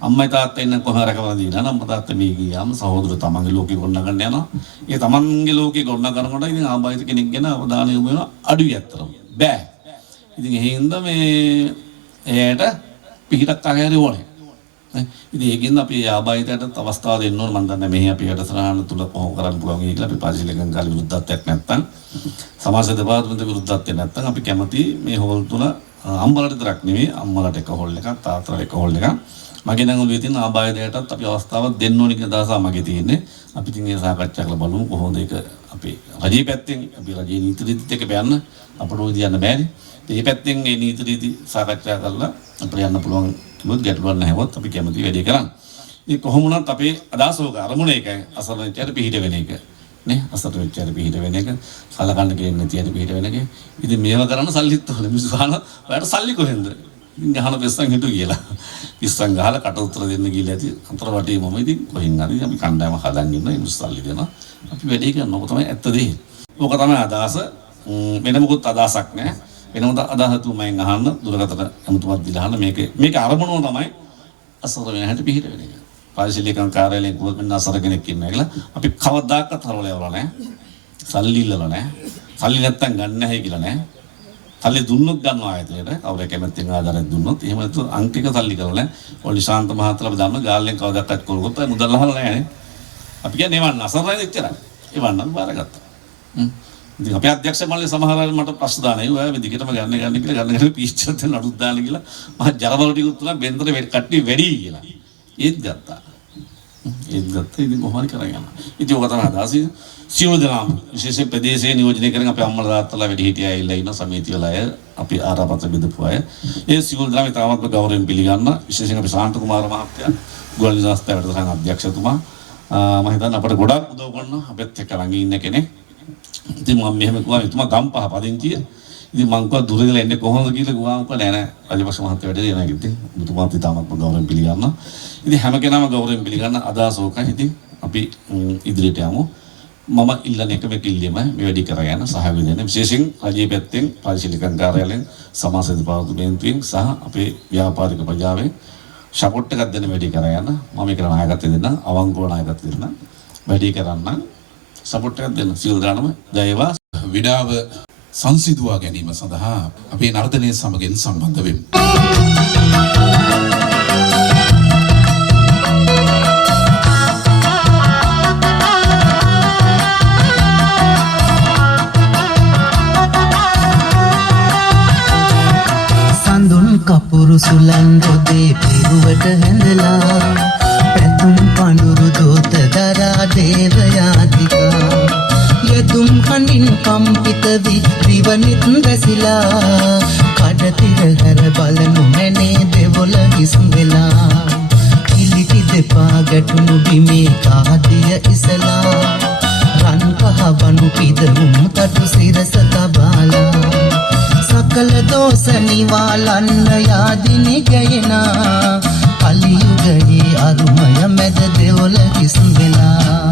අම්මයි තාත්තා ඉන්න කොහොම රැකවලා දිනා නම් තාත්තා මේ ගියාම සහෝදර තමන්ගේ ලෝකේ ගොඩනගන්න යනවා. ඒ තමන්ගේ ලෝකේ ගොඩනගනකොට ඉතින් ආබාධිත කෙනෙක් ගැන අවධානය යොමු වෙනවා අඩුයි අත්‍තරම. බෑ. ඉතින් එහෙනම් මේ එයාට පිටක් අගහැරි ඕනේ. ඉතින් ඒකින්ද අපි ආබාධිතයට අවස්ථාව දෙන්න ඕන. මම දන්නේ මෙහි අපි වැඩසටහන තුල කොහොම කරන්න පුළුවන් කියලා අපි පාරිශීලකයන් කාලේ විරුද්ධත්වයක් නැත්තම් සමාජ දෙපාර්තමේන්තුවේ විරුද්ධත්වයක් නැත්තම් අපි කැමති මේ හෝල් තුල අම්මලට විතරක් නෙවෙයි අම්මලට එක හෝල් එකක් තාත්තට එක හෝල් එකක් මගේ නම් ඔළුවේ තියෙන ආබාධයටත් අපි අවස්ථාවක් දෙන්න ඕනි කියන අදහස මගේ තියෙන්නේ. අපි ඉතින් ඒ සාකච්ඡා කරලා බලමු කොහොමද ඒක අපේ රජයේ පැත්තෙන් අපි රජයේ නීති රීතිත් එක්ක බයන්න අපට ඔය දියන්න බෑනේ. මේ පැත්තෙන් මේ නීති රීති සාකච්ඡා කරලා අපිට යන්න පුළුවන් කිව්වොත් ගැටලුවක් නැහැවොත් අපි කැමති වැඩේ කරන්න. ඉතින් කොහොම වුණත් අපේ අදහස ඕක අරමුණ එකයි අසරණචාර පිහිට වෙන එක. නේ අසරණචාර පිහිට වෙන එක සලකන්න කියන්නේ නැති ඇති පිහිට වෙන එක. ඉතින් මේවා කරන්න සල්ලිත් ඕනේ. මිනිස්සු ගහන ඔයාලට සල්ලි කොහෙන්ද? ගහන පෙස්සන් හිටු කියලා. පිස්සන් ගහලා කට උතර දෙන්න ගිහලා ඇති අතර වටේ මම ඉතින් කොහෙන් හරි අපි කණ්ඩායම හදන් ඉන්න මිනිස්සු සල්ලි දෙනවා. අපි වැඩේ කරනවා. ඔක තමයි ඇත්ත දේ. ඕක තමයි අදහස. වෙන මොකුත් අදහසක් නැහැ. වෙනම අදහස තුමෙන් අහන්න දුරකථන අමුතුමත් දීලා අහන්න මේක අරමුණම තමයි අසර වෙන හැටි පිහිට වෙන එක. පාරිශීලකම් කාර්යාලයෙන් ගොඩ මෙන්න අසර කෙනෙක් ඉන්නවා කියලා අපි කවදාකවත් හරවල යවලා නැහැ. සල්ලි ඉල්ලලා නැහැ. සල්ලි නැත්තම් ගන්න නැහැ කියලා නැහැ. සල්ලි දුන්නොත් ගන්නවා ආයතනයට. කවුරු කැමැත්තෙන් ආධාරයක් දුන්නොත් එහෙම නැතු අංකික සල්ලි කරලා නැහැ. ඔය ශාන්ත මහත්තයලා අපි දන්න ගාල්ලෙන් කවදාකවත් කරගොත් මුදල් අහලා නැහැ නේ. අපි කියන්නේ එවන්න අසරයි එච්චරයි. එවන්නත් බාරගත්තා. ඉතින් අපේ අධ්‍යක්ෂ මණ්ඩලයේ සමහර අය මට ප්‍රශ්න දානවා. ඔය විදිහටම ගන්න කියලා ගන්න පීච්චත් නඩුත් දාන්න කියලා. මම ජරවල ටිකුත් තුනක් බෙන්දර කට්ටිය වැඩි කියලා. ඒත් ගත්තා. ඉතින් කොහොමද කරගෙන ඉතින් ඔක තමයි අදහස. සියලු දෙනාම විශේෂයෙන් ප්‍රදේශයේ නියෝජනය කරන අපේ අම්මලා තාත්තලා වැඩි හිටියා ඇවිල්ලා ඉන්න සමිතිය වල අය අපි ආරාපත්‍ර බෙදපු අය. ඒ සියලු දෙනාම තාමත්ම ගෞරවයෙන් පිළිගන්න. විශේෂයෙන් අපි ශාන්ත කුමාර මහත්තයා ගුවන් විදුලි සංස්ථාවේ වැඩසටහන අධ්‍යක්ෂතුමා මම හිතන්නේ අපට ගොඩක් උදව් කරන අපෙත් එක්ක ළඟ ඉන්න කෙනෙක්. ඉතින් මම මෙහෙම කිව්වා එතුමා ගම්පහ පදිංචිය. ඉතින් මං කිව්වා දුර ඉඳලා එන්නේ කොහොමද කියලා ගුවාම කිව්වා නෑ රජපක්ෂ මහත්තයා වැඩේ එනවා ඉතින් මුතුමාත් තාමත්ම ගෞරවයෙන් පිළිගන්නවා. ඉතින් හැම කෙනාම ගෞරවයෙන් පිළිගන්න අදහස ඕකයි. ඉතින් අපි ඉදිරියට යමු. මම ඉල්ලන එකම කිල්ලීම මේ වැඩි කරගෙන සහයෝගය දෙන්න. විශේෂයෙන් රජයේ පැත්තෙන් පාරිශීලකම් කාර්යාලයෙන් සමාජ දෙපාර්තමේන්තුවෙන් සහ අපේ ව්‍යාපාරික ප්‍රජාවෙන් සපෝට් එකක් දෙන්න වැඩි කරගෙන මම ඒක නායකත්වය දෙන්න අවංකව නායකත්වය දෙන්න වැඩි කරන්න සපෝට් එකක් දෙන්න. සියලු දෙනාම ජයවා. විඩාව සංසිඳුවා ගැනීම සඳහා අපේ නර්තනය සමගින් සම්බන්ධ වෙමු. සඳුන් කපුරු සුලන් රොදේ පිරුවට හැඳලා පැතුම් පඳුරු දෝත දරා දේව යාතිකා යතුම් හඬින් කම්පිත වී ත්‍රිවනිත් වැසිලා කඩතිර හැර බලනු මැනේ දෙවොල හිස් වෙලා කිලිටි දෙපා ගැටුණු බිමේ කාදිය ඉසලා රන් කහ වනු පිදමුම් තටු සිරස තබාලා සකල දෝෂ නිවාලන්න යාදිනි ගයනා කලියුගයේ අරුමය මැද දෙවොල හිස් වෙලා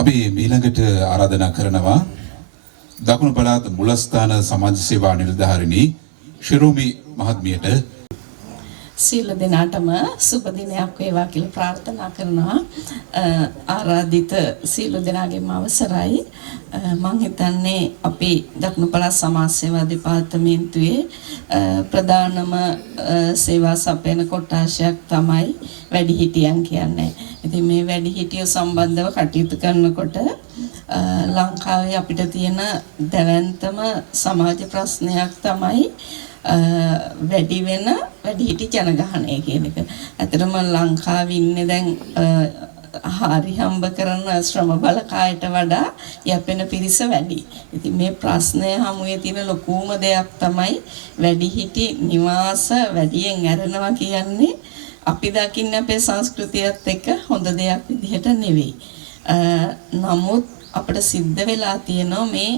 අපි ඊළඟට ආරාධනා කරනවා දකුණු පළාත් මුලස්ථාන සමාජ සේවා නිලධාරිණී ශිරෝමි මහත්මියට සියලු දෙනාටම සුබ දිනයක් වේවා කියලා ප්‍රාර්ථනා කරනවා. ආරාධිත සියලු දෙනාගේම අවසරයි. මම හිතන්නේ අපි දකුණු පළාත් සමාජ සේවා දෙපාර්තමේන්තුවේ ප්‍රධානම සේවා සපයන කොට්ටාශයක් තමයි වැඩිහිටියන් කියන්නේ. ඉතින් මේ වැඩිහිටියෝ සම්බන්ධව කටයුතු කරනකොට ලංකාවේ අපිට තියෙන දැවැන්තම සමාජ ප්‍රශ්නයක් තමයි වැඩි වෙන වැඩිහිටි ජනගහනය කියන එක. ඇත්තටම ලංකාවේ ඉන්නේ දැන් හරි හම්බ කරන ශ්‍රම බලකායට වඩා යැපෙන පිරිස වැඩි. ඉතින් මේ ප්‍රශ්නය හමුවේ තියෙන ලොකුම දෙයක් තමයි වැඩිහිටි නිවාස වැඩියෙන් ඇරෙනවා කියන්නේ අපි දකින්න අපේ සංස්කෘතියත් එක්ක හොඳ දෙයක් විදිහට නෙවෙයි. නමුත් අපිට සිද්ධ වෙලා තියෙනවා මේ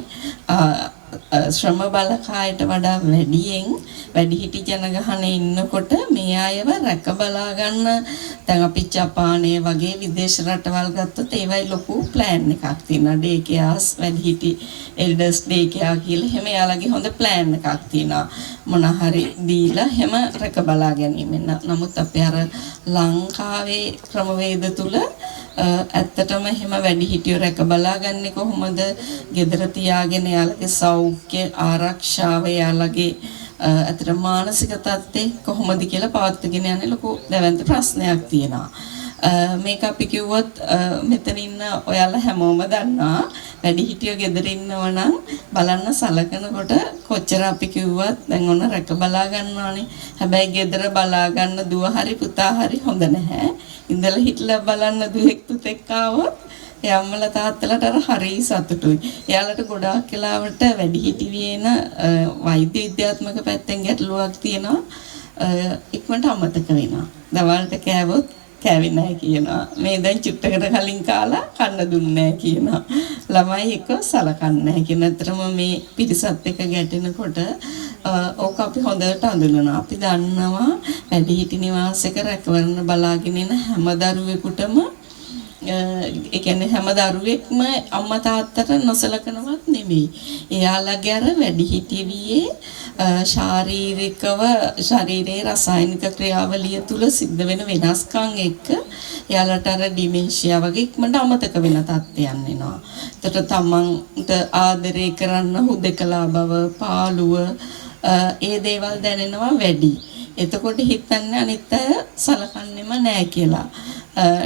ශ්‍රම බලකායට වඩා වැඩියෙන් වැඩිහිටි ජනගහනය ඉන්නකොට මේ අයව රැක බලා ගන්න දැන් අපි ජපානයේ වගේ විදේශ රටවල් ගත්තොත් ඒවයි ලොකු ප්ලෑන් එකක් තියෙනවා. ඩේ කෙයාස් වැඩිහිටි එල්ඩර්ස් ඩේ කෙයා කියලා එහෙම යාළගේ හොඳ ප්ලෑන් එකක් තියෙනවා. මොන හරි දීලා එහෙම රැක බලා ගැනීමෙන්. නමුත් අපි අර ලංකාවේ ක්‍රමවේද තුල ඇත්තටම එහෙම වැඩිහිටියෝ රැක බලාගන්නේ කොහොමද? ගෙදර තියාගෙන යාළගේ සෞඛ්‍ය ආරක්ෂාව යාළගේ අතර මානසික තත්ත්වය කොහොමද කියලා පවත්වාගෙන යන්නේ ලොකු දැවැන්ත ප්‍රශ්නයක් තියෙනවා. මේක අපි කිව්වොත් මෙතන ඉන්න ඔයාලා හැමෝම දන්නවා වැඩිහිටියෝ ගෙදර ඉන්නවා නම් බලන්න සලකනකොට කොච්චර අපි කිව්වත් දැන් ඔන්න රැක බලා ගන්නවානේ. හැබැයි ගෙදර බලා ගන්න දුව හරි පුතා හරි හොඳ නැහැ. ඉඳලා හිටලා බලන්න දුවෙක් පුතෙක් ආවොත් ඒ අම්මලා තාත්තලාට අර හරි සතුටුයි. එයාලට ගොඩාක් වෙලාවට වැඩිහිටි වේන වෛද්‍ය විද්‍යාත්මක පැත්තෙන් ගැටලුවක් තියෙනවා. ඉක්මනට අමතක වෙනවා. දවල්ට කෑවොත් කෑවේ නැහැ කියනවා. මේ දැන් චුට්ටකට කලින් කාලා කන්න දුන්නේ නැහැ කියනවා. ළමයි එක්ක සලකන්නේ නැහැ කියන අතරම මේ පිරිසත් එක්ක ගැටෙනකොට ඕක අපි හොඳට අඳුනනවා. අපි දන්නවා වැඩිහිටි නිවාසයක රැකවරණ බලාගෙන ඉන්න හැම දරුවෙකුටම ඒ කියන්නේ හැම දරුවෙක්ම අම්මා තාත්තට නොසලකනවත් නෙමෙයි. එයාලගේ අර වැඩිහිටියවියේ ශාරීරිකව ශරීරයේ රසායනික ක්‍රියාවලිය තුල සිද්ධ වෙන වෙනස්කම් එක්ක එයාලට අර ඩිමෙන්ෂියා වගේ ඉක්මනට අමතක වෙන තත්ත්වයන් එනවා. ඒකට තමන්ට ආදරය කරන්න හුදකලා බව, පාළුව ඒ දේවල් දැනෙනවා වැඩි. එතකොට හිතන්නේ අනිත් අය සලකන්නෙම නැහැ කියලා.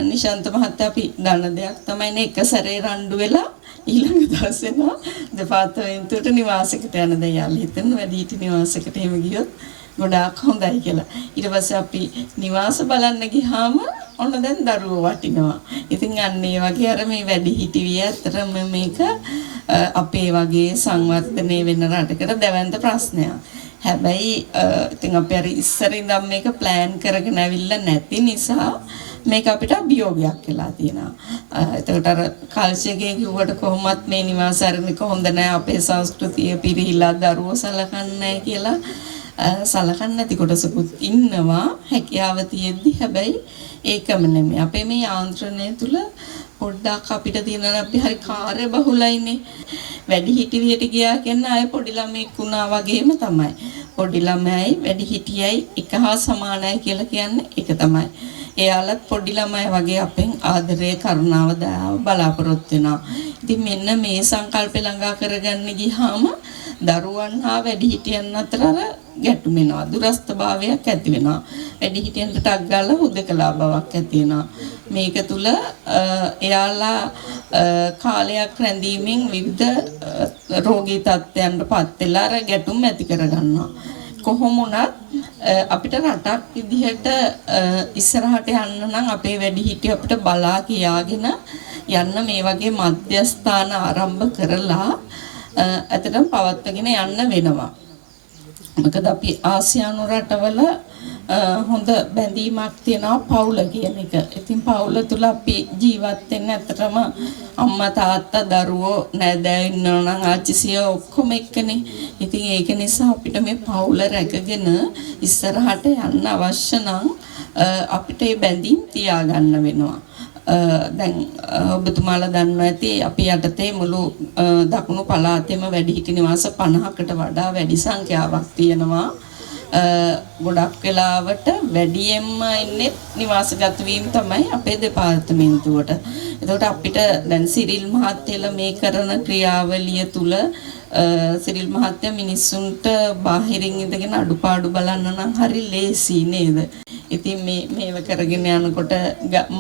නිශාන්ත මහත්තයා අපි දන්න දෙයක් තමයි නේ එක සැරේ රණ්ඩු වෙලා ඊළඟ දවසේ නා දෙපාර්තමේන්තුවට නිවාසයකට යන දයාල හිතන වැඩිහිටි නිවාසයකට එහෙම ගියොත් ගොඩාක් හොඳයි කියලා. ඊට පස්සේ අපි නිවාස බලන්න ගියාම ඔන්න දැන් දරුවෝ වටිනවා. ඉතින් අන්න ඒ වගේ අර මේ වැඩිහිටි විය ඇත්තටම මේක අපේ වගේ සංවර්ධනය වෙන රටකට දැවැන්ත ප්‍රශ්නයක්. හැබැයි ඉතින් අපි අර ඉස්සර ඉඳන් මේක ප්ලෑන් කරගෙන ඇවිල්ලා නැති නිසා මේක අපිට අභියෝගයක් වෙලා තියෙනවා. එතකොට අර කල්චර් එකේ කිව්වට කොහොමත් මේ නිවාස අරණක හොඳ නැහැ අපේ සංස්කෘතිය පිරිහිලා දරුවෝ සලකන්නේ නැහැ කියලා සලකන්නේ නැති කොටසකුත් ඉන්නවා හැකියාව තියෙද්දි. හැබැයි ඒකම නෙමෙයි. අපේ මේ යාන්ත්‍රණය තුල පොඩ්ඩක් අපිට තියෙනවා අපි හරි කාර්ය බහුලයිනේ. වැඩිහිටි වියට ගියා කියන්නේ අය පොඩි ළමෙක් වුණා වගේම තමයි. පොඩි ළමයි වැඩිහිටියයි එක හා සමානයි කියලා කියන්නේ ඒක තමයි. එයාලත් පොඩි ළමයි වගේ අපෙන් ආදරය කරුණාව දයාව බලාපොරොත්තු වෙනවා. ඉතින් මෙන්න මේ සංකල්පය ළඟා කරගන්න ගියාම දරුවන් හා වැඩිහිටියන් අතර ගැටුම් වෙනවා. දුරස්ථභාවයක් ඇති වෙනවා. වැඩිහිටියන්ට ටක් ගාලා හුදකලා බවක් ඇති වෙනවා. මේක තුල එයාලා කාලයක් රැඳීමෙන් විවිධ රෝගී තත්ත්වයන්ටපත් වෙලා අර ගැටුම් ඇති කරගන්නවා. කොහොම වුණත් අපිට රටක් විදිහට ඉස්සරහට යන්න නම් අපේ වැඩිහිටියෝ අපිට බලා කියාගෙන යන්න මේ වගේ මධ්‍යස්ථාන ආරම්භ කරලා අතටම පවත්වාගෙන යන්න වෙනවා. මොකද අපි ආසියානු රටවල හොඳ බැඳීමක් තියෙනවා පවුල කියන එක. ඉතින් පවුල තුල අපි ජීවත් වෙන්න ඇත්තටම අම්මා තාත්තා දරුවෝ නෑදෑයෝ ඉන්නවා නම් ආච්චිසිය ඔක්කොම එක්කනේ. ඉතින් ඒක නිසා අපිට මේ පවුල රැකගෙන ඉස්සරහට යන්න අවශ්‍ය නම් අපිට මේ බැඳීම් තියාගන්න වෙනවා. දැන් ඔබතුමාලා දන්නවා ඇති අපි යටතේ මුළු දකුණු පළාතේම වැඩිහිටි නිවාස 50කට වඩා වැඩි සංඛ්‍යාවක් තියෙනවා. ගොඩක් වෙලාවට වැඩියෙන්ම ඉන්නේ නිවාසගත වීම තමයි අපේ දෙපාර්තමේන්තුවට. එතකොට අපිට දැන් සිරිල් මහත්තයලා මේ කරන ක්‍රියාවලිය තුල සිරිල් මහත්තයා මිනිස්සුන්ට බාහිරින් ඉඳගෙන අඩුපාඩු බලන්න නම් හරි ලේසි නේද? ඉතින් මේව කරගෙන යනකොට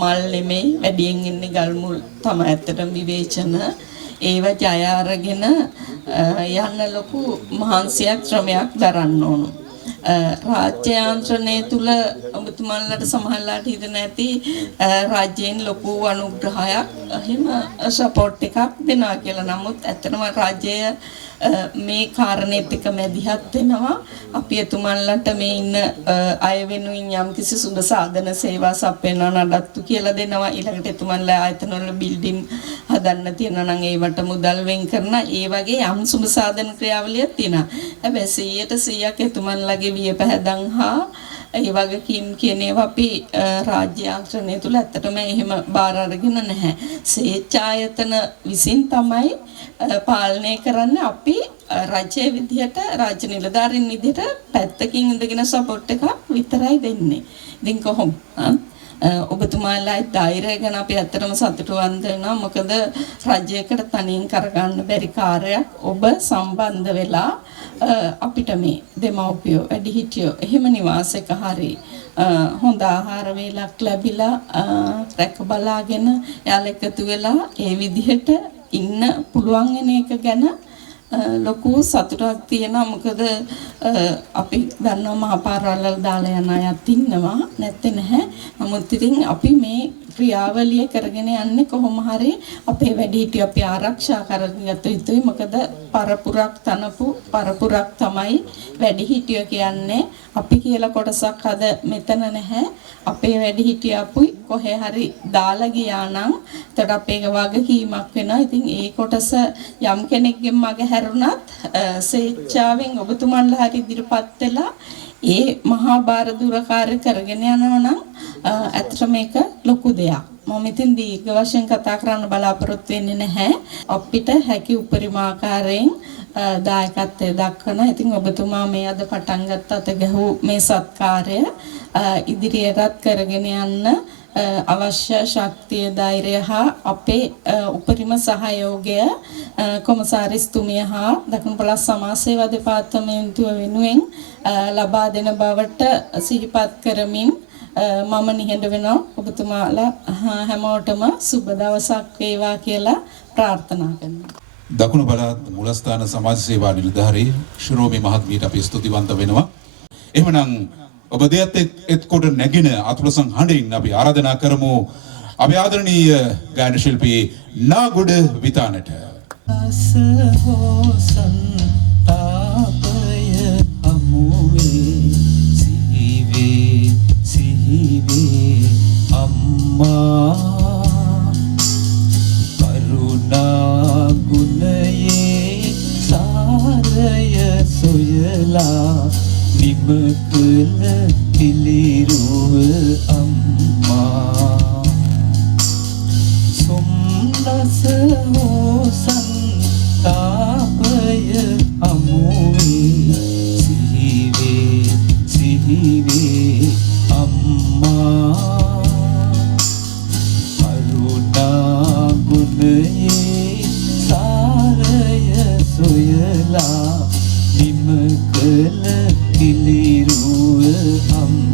මල් නෙමෙයි වැඩියෙන් ඉන්නේ ගල් මුල් තමයි ඇත්තටම විවේචන ඒව ජය අරගෙන යන්න ලොකු මහන්සියක් ශ්‍රමයක් දරන්න ඕන. රාජ්‍ය යාන්ත්‍රණය තුල ඔබතුමාලට සමහරලාට හිතෙන ඇති රාජ්‍යයෙන් ලොකු අනුග්‍රහයක් එහෙම සපෝට් එකක් දෙනවා කියලා. නමුත් ඇත්තටම රාජ්‍යය මේ කාරණේත් එක්ක මැදිහත් වෙනවා. අපි එතුමන්ලට මේ ඉන්න අය වෙනුවෙන් යම්කිසි සුබ සාධන සේවා සපයනවා නඩත්තු කියලා දෙනවා. ඊළඟට එතුමන්ලා ආයතන වල බිල්ඩින් හදන්න තියෙනවා නම් ඒවට මුදල් වෙන් කරන ඒ වගේ යම් සුබ සාධන ක්‍රියාවලියක් තියෙනවා. හැබැයි 100% එතුමන්ලගේ වියපැහැදන් හා ඒ වගකීම් කියන ඒවා අපි රාජ්‍ය යාන්ත්‍රණය තුල ඇත්තටම එහෙම බාර අරගෙන නැහැ. ස්වේච්ඡායතන විසින් තමයි පාලනය කරන්නේ. අපි රජයේ විදිහට රාජ්‍ය නිලධාරීන් විදිහට පැත්තකින් ඉඳගෙන සපෝට් එකක් විතරයි දෙන්නේ. ඉතින් කොහොම ඔබතුමාලා ධෛර්යය ගැන අපි ඇත්තටම සතුටුවන්ත වෙනවා. මොකද රජයකට තනියෙන් කරගන්න බැරි කාර්යයක් ඔබ සම්බන්ධ වෙලා අපිට මේ දෙමව්පියෝ වැඩිහිටියෝ එහෙම නිවාසයක හරි හොඳ ආහාර වේලක් ලැබිලා රැක බලාගෙන යාළ එකතු වෙලා ඒ විදිහට ඉන්න පුළුවන් වෙන එක ගැන ලොකු සතුටක් තියෙනවා. මොකද අපි දන්නවා මහා පාරවල් දාලා යන අයත් ඉන්නවා නැත්තේ නැහැ. නමුත් ඉතින් අපි මේ ක්‍රියාවලිය කරගෙන යන්නේ කොහොම හරි අපේ වැඩිහිටියෝ අපි ආරක්ෂා කරගත යුතුයි. මොකද පරපුරක් තනපු පරපුරක් තමයි වැඩිහිටියෝ කියන්නේ. අපි කියලා කොටසක් අද මෙතන නැහැ. අපේ වැඩිහිටියෝ අපුයි කොහේ හරි දාලා ගියා නම් එතකොට අපේ වගකීමක් වෙනවා. ඉතින් ඒ කොටස යම් කෙනෙක්ගෙන් මග හැරුණත් ස්වේච්ඡාවෙන් ඔබතුමන්ලා හරි ඉදිරිපත් වෙලා ඒ මහා බාර දුර කාර්ය කරගෙන යනවා නම් ඇත්තට මේක ලොකු දෙයක්. මම ඉතින් දීර්ඝ වශයෙන් කතා කරන්න බලාපොරොත්තු වෙන්නේ නැහැ. අපිට හැකි උපරිම ආකාරයෙන් දායකත්වයේ දක්වන. ඉතින් ඔබතුමා මේ අද පටන් ගත්ත අත ගැහූ මේ සත්කාරය ඉදිරියටත් කරගෙන යන්න අවශ්‍ය ශක්තිය ධෛර්යය හා අපේ උපරිම සහයෝගය කොමසාරිස්තුමිය හා දකුණු පළාත් සමාජ සේවා දෙපාර්තමේන්තුව වෙනුවෙන් ලබා දෙන බවට සිහිපත් කරමින් මම නිහඬ වෙනවා. ඔබතුමාලා හැමෝටම සුබ දවසක් වේවා කියලා ප්‍රාර්ථනා කරනවා. දකුණු පළාත් මූලස්ථාන සමාජ සේවා නිලධාරී ශිරෝමි මහත්මියට අපි ස්තුතිවන්ත වෙනවා. එහෙමනම් ඔබ දෙයත් එක්කොට නැගින අතුලසන් හඬින් අපි ආරාධනා කරමු අපි ආදරණීය ගායන ශිල්පී නාගොඩ විතානට. නිමකල පිළිරුව අම්මා සොම්නස හෝසන් තාපය අමුවේ සිහිවේ අම්මා කරුණා ගුණයේ සාරය සොයලා නිමකල පිළිරුව අම්මා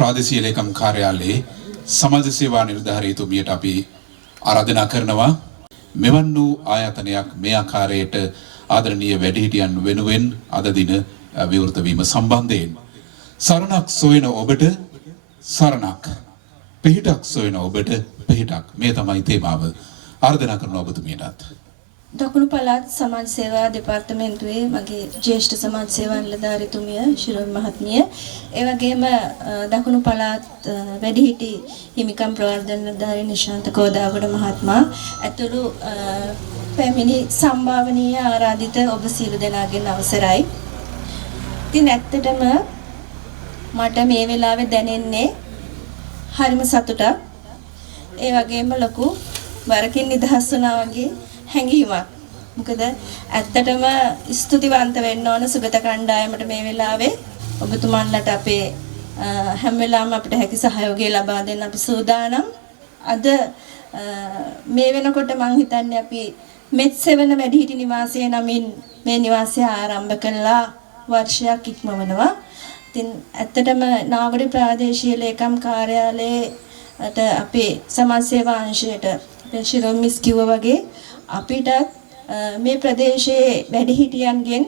ප්‍රාදේශීය ලේකම් කාර්යාලයේ සමාජ සේවා නිලධාරීතුමියට අපි ආරාධනා කරනවා මෙවන් වූ ආයතනයක් මේ ආකාරයට ආදරණීය වැඩිහිටියන් වෙනුවෙන් අද දින විවෘත වීම සම්බන්ධයෙන් සරණක් සොයන ඔබට සරණක් පිහිටක් සොයන ඔබට පිහිටක් මේ තමයි තේමාව ආරාධනා කරන ඔබතුමියටත් දකුණු පළාත් සමාජ සේවා දෙපාර්තමේන්තුවේ මගේ ජ්‍යෙෂ්ඨ සමාජ සේවා නිලධාරීතුමිය ශිරෝමි මහත්මිය ඒ වගේම දකුණු පළාත් වැඩිහිටි හිමිකම් ප්‍රවර්ධන නිලධාරී නිශාන්ත කෝදාගොඩ මහත්මයා ඇතුළු පැමිණි සම්භාවනීය ආරාධිත ඔබ සියලු දෙනාගෙන් අවසරයි. ඉතින් ඇත්තටම මට මේ වෙලාවේ දැනෙන්නේ හරිම සතුටක්. ඒ වගේම ලොකු වරකින් නිදහස් වුණා වගේ හැඟීමක්. මොකද ඇත්තටම ස්තුතිවන්ත වෙන්න ඕන සුගත කණ්ඩායමට මේ වෙලාවේ ඔබතුමන්ලට අපේ හැම වෙලාවෙම අපිට හැකි සහයෝගය ලබා දෙන්න අපි සූදානම්. අද මේ වෙනකොට මම හිතන්නේ අපි මෙත් 7 වැඩිහිටි නිවාසයේ නමින් මේ නිවාසය ආරම්භ කළා වර්ෂයක් ඉක්මවනවා. ඉතින් ඇත්තටම නාගොඩ ප්‍රාදේශීය ලේකම් කාර්යාලයට අපේ සමාජ සේවා අංශයට ශිරොම්මිස් කිව්වා වගේ අපිටත් මේ ප්‍රදේශයේ වැඩිහිටියන්ගෙන්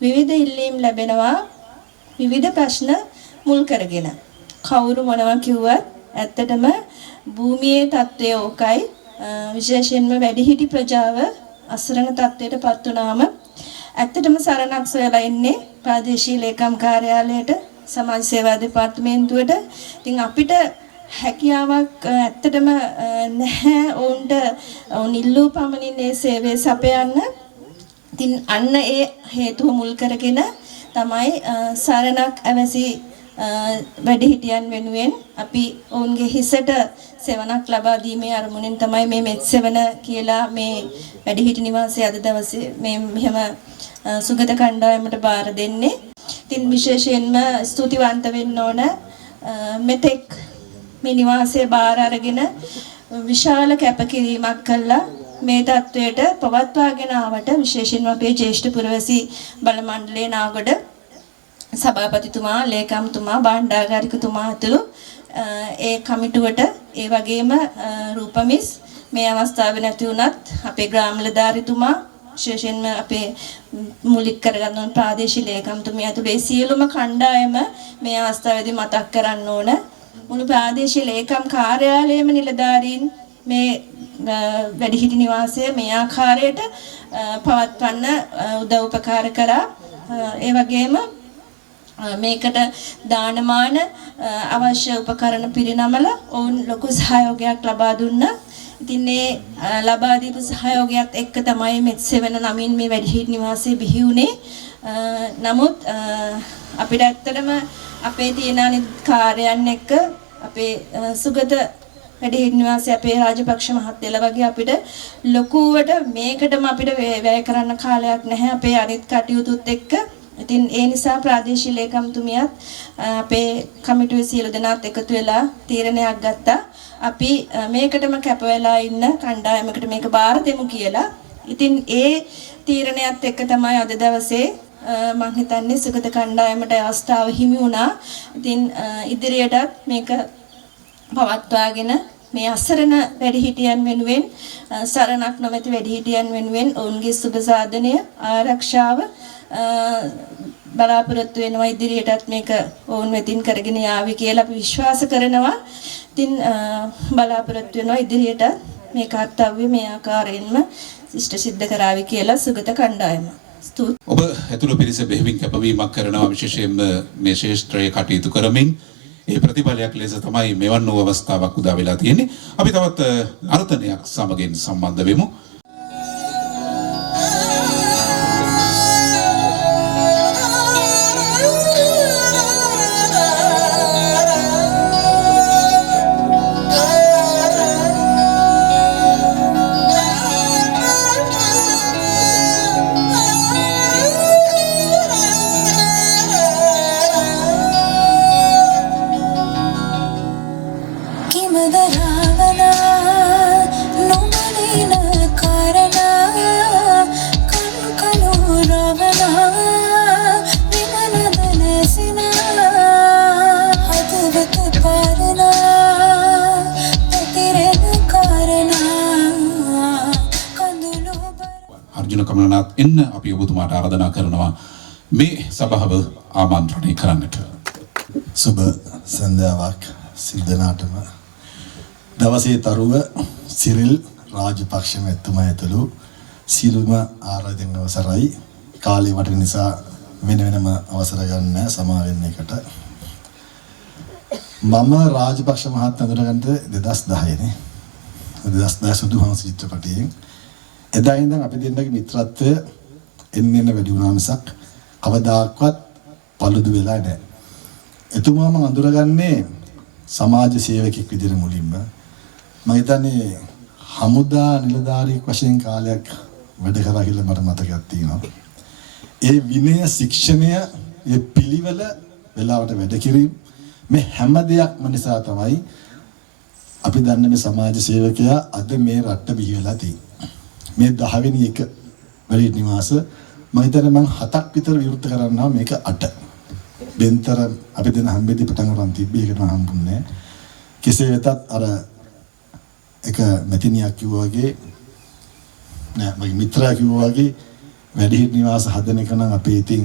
විවිධ ඉල්ලීම් ලැබෙනවා විවිධ ප්‍රශ්න මුල් කරගෙන. කවුරු මොනවා කිව්වත් ඇත්තටම භූමියේ තත්ත්වය ඕකයි. විශේෂයෙන්ම වැඩිහිටි ප්‍රජාව අසරණ තත්ත්වයටපත් වුණාම ඇත්තටම සරණක් සොයලා ඉන්නේ ප්‍රාදේශීය ලේකම් කාර්යාලයට සමාජ සේවා දෙපාර්තමේන්තුවට. ඉතින් අපිට හැකියාවක් ඇත්තටම නැහැ ඔවුන් ඉල්ලූ පමණින් මේ සේවය සපයන්න. ඉතින් අන්න ඒ හේතුව මුල් කරගෙන තමයි සරණක් අවසි වැඩිහිටියන් වෙනුවෙන් අපි ඔවුන්ගේ හිසට සෙවණක් ලබා දීමේ අරමුණෙන් තමයි මේ මෙත් 7 කියලා මේ වැඩිහිටි නිවාසය අද දවසේ මේ මෙහෙම සුගත කණ්ඩායමට බාර දෙන්නේ. ඉතින් විශේෂයෙන්ම ස්තුතිවන්ත වෙන්න ඕන මෙතෙක් මේ නිවාසය බාර අරගෙන විශාල කැපකිරීමක් කළා මේ තත්වයට පවත්වාගෙන ආවට විශේෂයෙන්ම අපේ ජ්‍යෙෂ්ඨ පුරවැසි බල මණ්ඩලයේ නාගොඩ සභාපතිතුමා, ලේකම්තුමා, භාණ්ඩාගාරිකතුමා ඇතුළු ඒ කමිටුවට ඒ වගේම රූපමිස් මේ අවස්ථාවේ නැති වුණත් අපේ ග්‍රාම නිලධාරිතුමා විශේෂයෙන්ම අපේ මූලික කරගන්න ප්‍රාදේශීය ලේකම්තුමිය ඇතුළු ඒ සියලුම කණ්ඩායම මේ අවස්ථාවේදී මතක් කරන්න ඕන. මුළු ප්‍රාදේශීය ලේකම් කාර්යාලයේම නිලධාරීන් මේ වැඩිහිටි නිවාසය මේ ආකාරයට පවත්වන්න උදව් උපකාර කරා. ඒ වගේම මේකට දානමාන අවශ්‍ය උපකරණ පිරිනමල ඔවුන් ලොකු සහයෝගයක් ලබා දුන්නා. ඉතින් මේ ලබා දීපු සහයෝගයත් එක්ක තමයි මෙත් 7 නමින් මේ වැඩිහිටි නිවාසය බිහි වුණේ. නමුත් අපිට ඇත්තටම අපේ තියෙන කාර්යයන් එක්ක අපේ සුගත වැඩිහිටි නිවාසය අපේ රාජපක්ෂ මහත්තයලා වගේ අපිට ලොකුවට මේකටම අපිට වැය කරන්න කාලයක් නැහැ අපේ අනිත් කටයුතුත් එක්ක. ඉතින් ඒ නිසා ප්‍රාදේශීය ලේකම්තුමියත් අපේ කමිටුවේ සියලු දෙනාත් එකතු වෙලා තීරණයක් ගත්තා. අපි මේකටම කැප වෙලා ඉන්න කණ්ඩායමකට මේක බාර දෙමු කියලා. ඉතින් ඒ තීරණයත් එක්ක තමයි අද දවසේ මම හිතන්නේ සුගත කණ්ඩායමට අවස්ථාව හිමි වුණා. ඉතින් ඉදිරියටත් මේක පවත්වාගෙන මේ අසරණ වැඩිහිටියන් වෙනුවෙන් සරණක් නොමැති වැඩිහිටියන් වෙනුවෙන් ඔවුන්ගේ සුබ සාධනය ආරක්ෂාව බලාපොරොත්තු වෙනවා. ඉදිරියටත් මේක ඔවුන් වෙතින් කරගෙන යාවි කියලා අපි විශ්වාස කරනවා. ඉතින් බලාපොරොත්තු වෙනවා ඉදිරියට මේ කාර්යය මේ ආකාරයෙන්ම ඉෂ්ට සිද්ධ කරાવી කියලා සුගත කණ්ඩායම. ඔබ ඇතුළු පිරිස බෙහෙවින් කැපවීමක් කරනවා විශේෂයෙන්ම මේ ශේෂ්ත්‍රයේ කටයුතු කරමින් ඒ ප්‍රතිඵලයක් ලෙස තමයි මෙවන් වූ අවස්ථාවක් උදා වෙලා තියෙන්නේ. අපි තවත් අර්ථනයක් සමගින් සම්බන්ධ වෙමු. එන්න අපි ඔබතුමාට ආරාධනා කරනවා මේ සභාව ආමන්ත්‍රණය කරන්නට. සුබ සන්ධ්‍යාවක් සිද්ධනාටම දවසේ තරුව සිරිල් රාජපක්ෂ මැතිතුමා ඇතුළු සියලුම ආරාධන අවසරයි. කාලේ වටින නිසා වෙන වෙනම අවසර ගන්න සමා වෙන්න එකට. මම රාජපක්ෂ මහත්මයා අඳුරගන්න 2010 නේ. 2010 සුදුහංස චිත්‍රපටයෙන් එදා ඉඳන් අපි දෙන්නගේ මිත්‍රත්වය එන්න වැඩි වුණා මිසක් කවදාක්වත් පළුදු වෙලා නැහැ. එතුමාම අඳුරගන්නේ සමාජ සේවකෙක් විදිහට මුලින්ම මම හිතන්නේ හමුදා නිලධාරියෙක් වශයෙන් කාලයක් වැඩ කරා කියලා මට මතකයක් තියෙනවා. ඒ විනය ශික්ෂණය, ඒ පිළිවෙල වෙලාවට වැඩ කිරීම මේ හැම දෙයක්ම නිසා තමයි අපි දන්නේ මේ සමාජ සේවකයා අද මේ රට බිහි වෙලා තියෙන්නේ. මේ 10 වෙනි එක වැඩි නිවාස මම හිතන්නේ මම 7ක් විතර විවෘත කරන්නවා මේක 8. බෙන්තර අපි දෙන හම්බෙදි පටන් ගන්න තිබ්බේ ඒකට මම හම්බුන්නේ. කෙසේ වෙතත් අර එක මෙතිනියක් කිව්වා වගේ නෑ මගේ මිත්‍රයා කිව්වා වගේ වැඩිහිටි නිවාස හදන එක නම් අපේ ඉතින්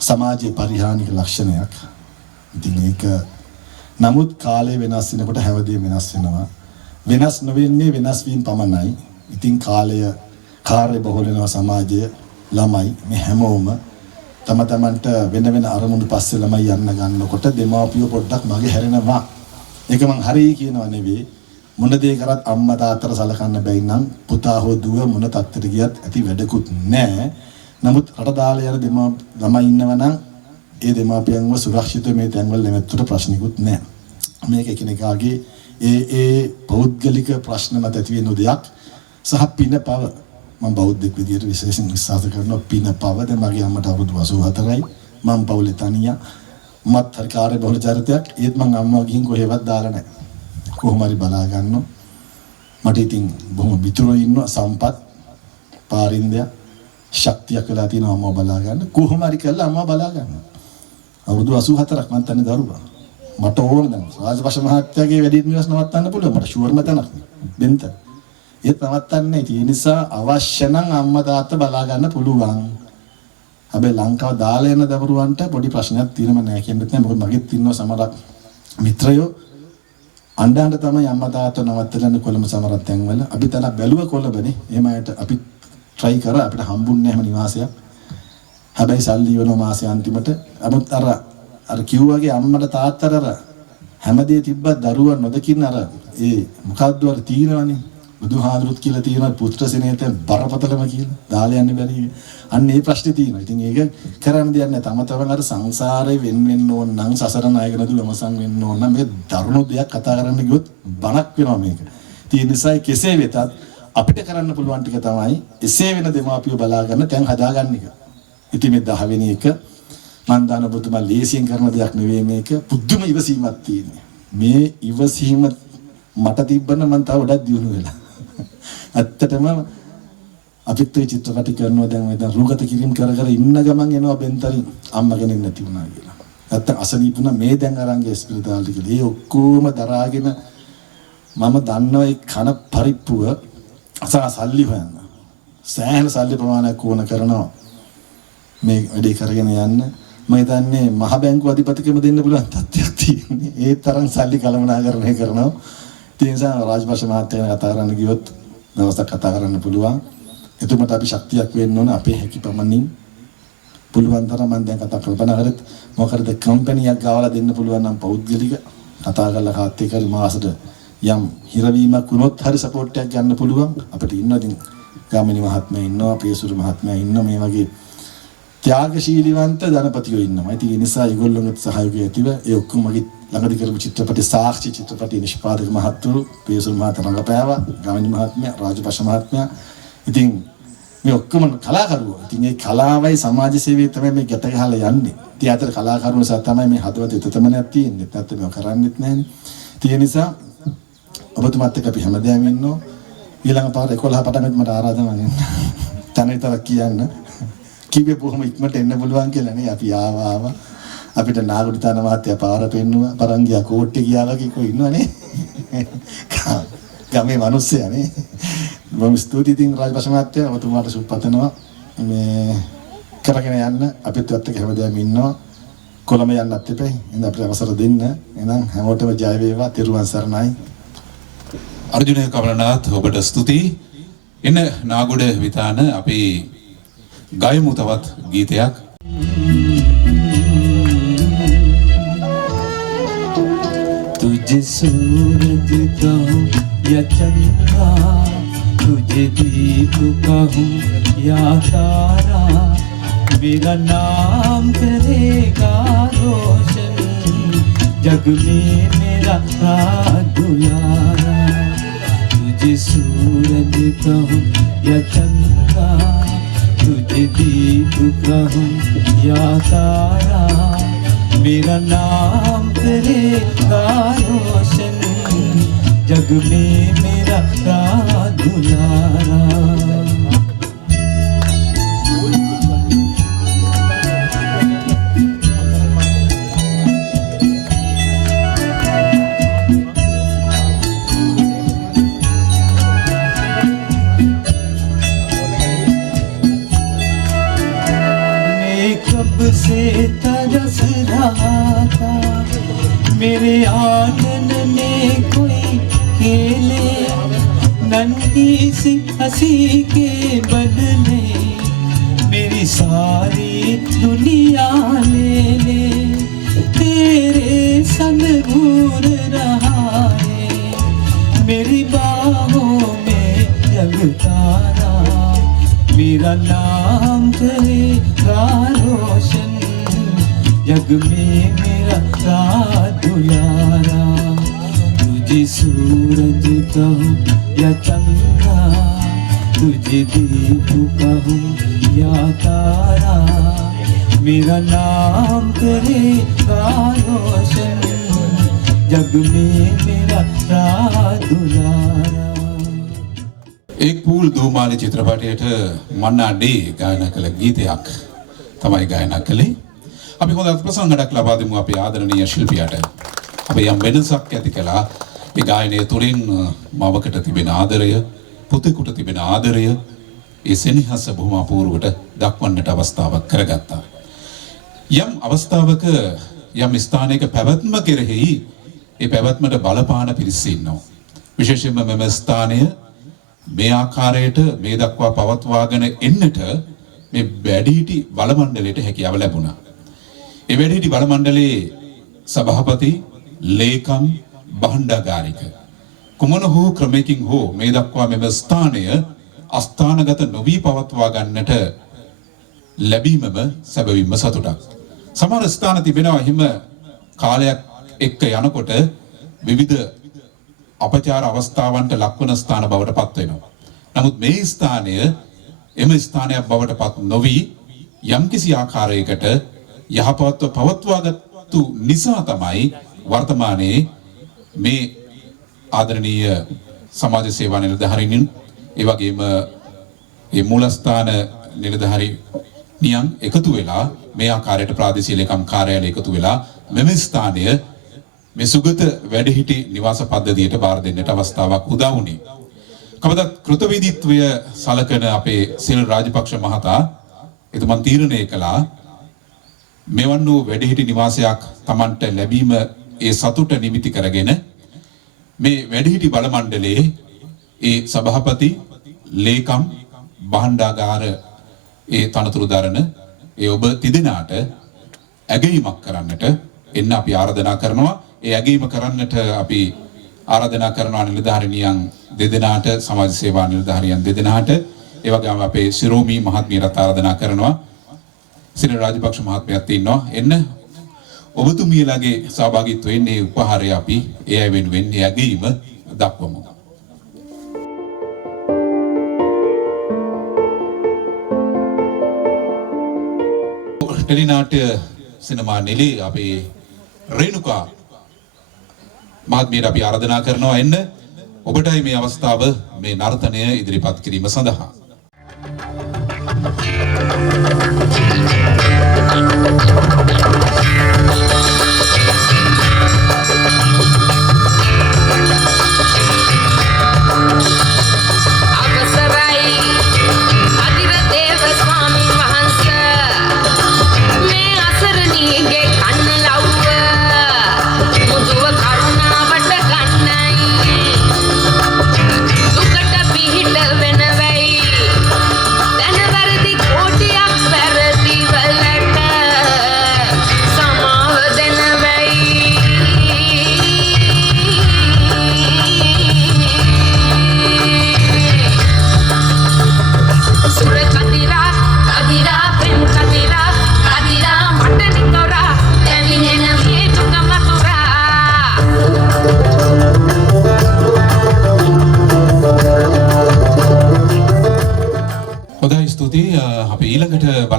සමාජයේ පරිහානික ලක්ෂණයක්. ඉතින් ඒක නමුත් කාලය වෙනස් වෙනකොට හැමදේම වෙනස් වෙනවා. වෙනස් නොවෙන්නේ වෙනස් වීම පමණයි. ඉතින් කාලය කාර්ය බහුල වෙනවා සමාජයේ ළමයි මේ හැමෝම තම තමන්ට වෙන වෙන අරමුණු පස්සේ ළමයි යන්න ගන්නකොට දෙමාපියෝ පොඩ්ඩක් මගේ හැරෙනවා. ඒක මං හරියි කියනවා නෙවෙයි. මොන දේ කරත් අම්මා තාත්තට සලකන්න බැයි නම් පුතා හෝ දුව මොන තත්ත්වයට ගියත් ඇති වැඩකුත් නැහැ. නමුත් රට දාලා යන ළමයි ඉන්නවා නම් ඒ දෙමාපියන්ව සුරක්ෂිත මේ තැන්වල නැවතුට ප්‍රශ්නිකුත් නැහැ. මේක එකිනෙකාගේ ඒ පෞද්ගලික ප්‍රශ්න මත ඇති වෙන දෙයක් සහ පින පව මම බෞද්ධෙක් විදියට විශේෂයෙන් විශ්වාස කරනවා පින පව. දැන් මගේ අම්මට අවුරුදු 84යි. මම පවුලේ තනියා. මත් හරි කාර්ය බහුල චරිතයක්. ඒත් මම අම්මා ගිහින් කොහෙවත් දාලා නැහැ. කොහොම හරි බලා ගන්නවා. මට ඉතින් බොහොම මිතුරෝ ඉන්නවා සම්පත් පාරින්දය ශක්තියක් වෙලා තියෙනවා අම්මා බලා ගන්න. කොහොම හරි කරලා අම්මා බලා ගන්නවා. අවුරුදු 84ක් මම තන්නේ දරුවා. මට ඕන දැන් රාජපක්ෂ මහත්තයාගේ වැඩි නිවාස නවත්තන්න පුළුවන්. මට ෂුවර්ම තැනක් බෙන්ත. ඒත් නවත්තන්නේ ඒ නිසා අවශ්‍ය නම් අම්මා තාත්තා බලා ගන්න පුළුවන්. හැබැයි ලංකාව දාලා යන දරුවන්ට පොඩි ප්‍රශ්නයක් තියෙනම නෑ කියන්නත් නෑ. මොකද මගෙත් ඉන්නවා සමහර මිත්‍රයෝ අඬන්න තමයි අම්මා තාත්තා නවත්තලා කොළඹ සමහරක් තැන්වල. අපි තන බැලුව කොළඹනේ. එහෙම අයට අපි try කරා අපිට හම්බුන්නේ නැහැ නිවාසයක්. හැබැයි සල්ලි වෙන මාසේ අන්තිමට අමුත් අර කිව්වාගේ අම්මට තාත්තට අර හැමදේ තිබ්බත් දරුවා නොදකින්න අර ඒ මොකද්ද අර තීනවනේ බුදුහාඳුරුත් කියලා තියෙනවා පුත්‍ර සෙනෙත බරපතලම කියලා දාලා යන්න බැරි. අන්න ඒ ප්‍රශ්නේ තියෙනවා. ඉතින් ඒක කරන්න දෙයක් නැහැ. තම තමන් අර සංසාරේ වෙන්න ඕන නම් සසර නායක නදු වමසන් වෙන්න ඕන නම් මේ දරුණු දෙයක් කතා කරන්න ගියොත් බණක් වෙනවා මේක. ඒ නිසා කෙසේ වෙතත් අපිට කරන්න පුළුවන් ටික තමයි එසේ වෙන දෙමාපියෝ බලා ගන්න තැන් හදාගන්න එක. ඉතින් මේ 10 වෙනි එක මන් දාන බුදුමා ලේසියෙන් කරන දෙයක් නෙවෙයි මේක. පුදුම ඉවසීමක් තියෙන්නේ. මේ ඉවසීම මට තිබ්බන මන් තව වඩා දියුණු වෙලා. ඇත්තටම අපිත් ඒ චිත්‍රපටි කරනවා දැන් රූගත කිරීම කර කර ඉන්න ගමන් එනවා බෙන්තරි අම්මා කෙනෙක් නැති වුණා කියලා. නැත්තම් අසනීපුණ මේ දැන් අරන්ගේ ස්පිරිතාලට කියලා. ඒ ඔක්කොම දරාගෙන මම දන්නවා ඒ කන පරිප්පුව සල්ලි හොයන්න. සෑහෙන සල්ලි ප්‍රමාණයක් ඕන කරනවා. මේ වැඩේ කරගෙන යන්න මම හිතන්නේ මහ බැංකුව අධිපතිකම දෙන්න පුළුවන් තත්ත්වයක් තියෙන්නේ. ඒ තරම් සල්ලි කළමනාකරණය කරනවා. ඒ නිසා රාජපක්ෂ මහත්තයා කතා කරන්න ගියොත් දවසක් කතා කරන්න පුළුවන්. එතුමට අපි ශක්තියක් වෙන්න ඕන අපේ හැකියපමණින් පුළුවන් තරම් මම දැන් කතා කල්පනා කරත් මොකද කම්පැනියක් ගාවලා දෙන්න පුළුවන් නම් පෞද්ගලික කතා කරලා කාත් එක්ක මාසෙට යම් හිරවීමක් වුණොත් හරි සපෝට් එකක් ගන්න පුළුවන්. අපිට ඉන්නවා ඉතින් ගාමිණී මහත්මයා ඉන්නවා, පියසුරු මහත්මයා ඉන්නවා, මේ වගේ ත්‍යාගශීලීවන්ත ධනපතියෝ ඉන්නවා. ඉතින් ඒ නිසා ඒගොල්ලොන්ගේ සහයෝගය ඇතිව ඒ ඔක්කොම මගේ ළඟදී කරපු චිත්‍රපටි සාක්ෂි චිත්‍රපටි නිෂ්පාදක මහත්තුරු පියසුරු මහත්මයා රඟපෑවා, ගාමිණී මහත්මයා, රාජපක්ෂ මහත්මයා. ඉතින් මේ ඔක්කොම කලාකරුවෝ. ඉතින් මේ කලාවයි සමාජ සේවය තමයි මේ ගැට ගහලා යන්නේ. ඉතින් අතර කලාකරුවෝ නිසා තමයි මේ හදවත තෙතමනක් තියෙන්නේ. නැත්නම් මේක කරන්නෙත් නැහැනේ. ඒ නිසා ඔබතුමාත් එක්ක අපි හැමදාම ඉන්නවා. ඊළඟ පාර 11 පටන් මට ආරාධනා වෙන්න. තන විතරක් කියන්න. කිව්වේ බොහොම ඉක්මනට එන්න පුළුවන් කියලා නේ. අපි ආවා. අපිට නාගරිකතාන මහත්තයා පාර පෙන්නුවා. පරංගියා කෝට්ටේ ගියා වගේ කො ඉන්නවනේ. ගමේ මිනිස්සයා නේ. බොහොම ස්තුතියි ඉතින් රාජපක්ෂ මහත්තයා ඔබතුමාට සුබපතනවා. මේ කරගෙන යන්න අපිත් එක්ක හැමදාම ඉන්නවා. කොළඹ යන්නත් එපේ. ඉතින් අපිට අවසර දෙන්න. එහෙනම් හැමෝටම ජය වේවා. තිරුවන් සරණයි. අර්ජුන කමලනාත් ඔබට ස්තුතියි. එන්න නාගොඩ විතාන අපි ගයමු තවත් ගීතයක්. तुझे सूरज कहूँ या चंद्रा, तुझे दीप कहूँ या तारा, मेरा नाम करेगा रोशन जग में मेरा दुलारा. कहूँ या चंदा तुझे दीप कहूँ या तारा मेरा नाम करेगा रोशन जग में मेरा दुलारा से तरस रहा था मेरे आंगन में कोई खेले नन्ही सी हंसी के बदले मेरी सारी दुनिया ले ले तेरे संग घूर रहा है मेरी बाहों में जगतारा मेरा नाम करेगा रोशन जग में मेरा दुलारा तुझे सूरज कहूँ या चंदा तुझे दीप कहूँ या तारा मेरा नाम करेगा रोशन जग में मेरा दुलारा एक पूल दो माले चित्रपटයට මන්නා ඩේ ගායනා කළ ගීතයක් තමයි ගායනා කළේ. අපි හොඳ ප්‍රසංගයක් ලබා දෙමු අපේ ආදරණීය ශිල්පියාට. අපි යම් වෙනසක් ඇති කළා. ඒ ගායනය තුළින් මවකට තිබෙන ආදරය, පුතෙකුට තිබෙන ආදරය, ඒ සෙනෙහස බොහොම අපූර්වට දක්වන්නට අවස්ථාවක් කරගත්තා. යම් අවස්ථාවක යම් ස්ථානයක පැවැත්ම කෙරෙහි ඒ පැවැත්මට බලපාන පිරිස ඉන්නවා. විශේෂයෙන්ම මෙම ස්ථානය මේ ආකාරයට මේ දක්වා පවත්වාගෙන එන්නට මේ වැඩිහිටි බල මණ්ඩලයට හැකියාව ලැබුණා. ඒ වැඩිහිටි බල මණ්ඩලයේ සභාපති, ලේකම්, භණ්ඩාගාරික කුමන හෝ ක්‍රමයකින් හෝ මේ දක්වා මෙම ස්ථානය අස්ථානගත නොවී පවත්වා ගන්නට ලැබීමම සැබවින්ම සතුටක්. සමහර ස්ථාන තිබෙනවා හිම කාලයක් එක්ක යනකොට විවිධ අපචාර අවස්ථාවන්ට ලක්වන ස්ථාන බවට පත් වෙනවා. නමුත් මේ ස්ථානය එම ස්ථානයක් බවට පත් නොවි යම්කිසි ආකාරයකට යහපත්ව පවත්වාගත්තු නිසා තමයි වර්තමානයේ මේ ආදරණීය සමාජ සේවා නිලධාරීන් ඒ වගේම මේ මූලස්ථාන නිලධාරීනියන් එකතු වෙලා මේ ආකාරයට ප්‍රාදේශීය ලේකම් කාර්යාලය එකතු වෙලා මෙම ස්ථානය මේ සුගත වැඩිහිටි නිවාස පද්ධතියට බාර දෙන්නට අවස්ථාවක් උදා වුණේ. කවදත් කෘතවේදීත්වය සලකන අපේ සිරිල් රාජපක්ෂ මහතා එතුමන් තීරණය කළා මෙවන් වූ වැඩිහිටි නිවාසයක් Tamanට ලැබීම ඒ සතුට නිමිති කරගෙන මේ වැඩිහිටි බල මණ්ඩලයේ ඒ සභාපති, ලේකම්, භාණ්ඩාගාර ඒ තනතුරු දරන ඒ ඔබ තිදෙනාට ඇගීමක් කරන්නට එන්න අපි ආරාධනා කරනවා. ඒ ඇගීම කරන්නට අපි ආරාධනා කරනවා නිලධාරිනියන් දෙදෙනාට, සමාජ සේවා නිලධාරියන් දෙදෙනාට, ඒ වගේම අපේ සිරෝමි මහත්මියට ආරාධනා කරනවා. සිරිල් රාජපක්ෂ මහත්මයාත් ඉන්නවා. එන්න ඔබතුමියලාගේ සහභාගීත්වයෙන් මේ උපහාරය අපි ඒ අය වෙනුවෙන් ඒ ඇගීම දක්වමු. ටෙලිනාට්‍ය සිනමා නිලී අපේ රේණුකා මහත්මියට අපි ආරාධනා කරනවා එන්න ඔබටයි මේ අවස්ථාව මේ නර්තනය ඉදිරිපත් කිරීම සඳහා.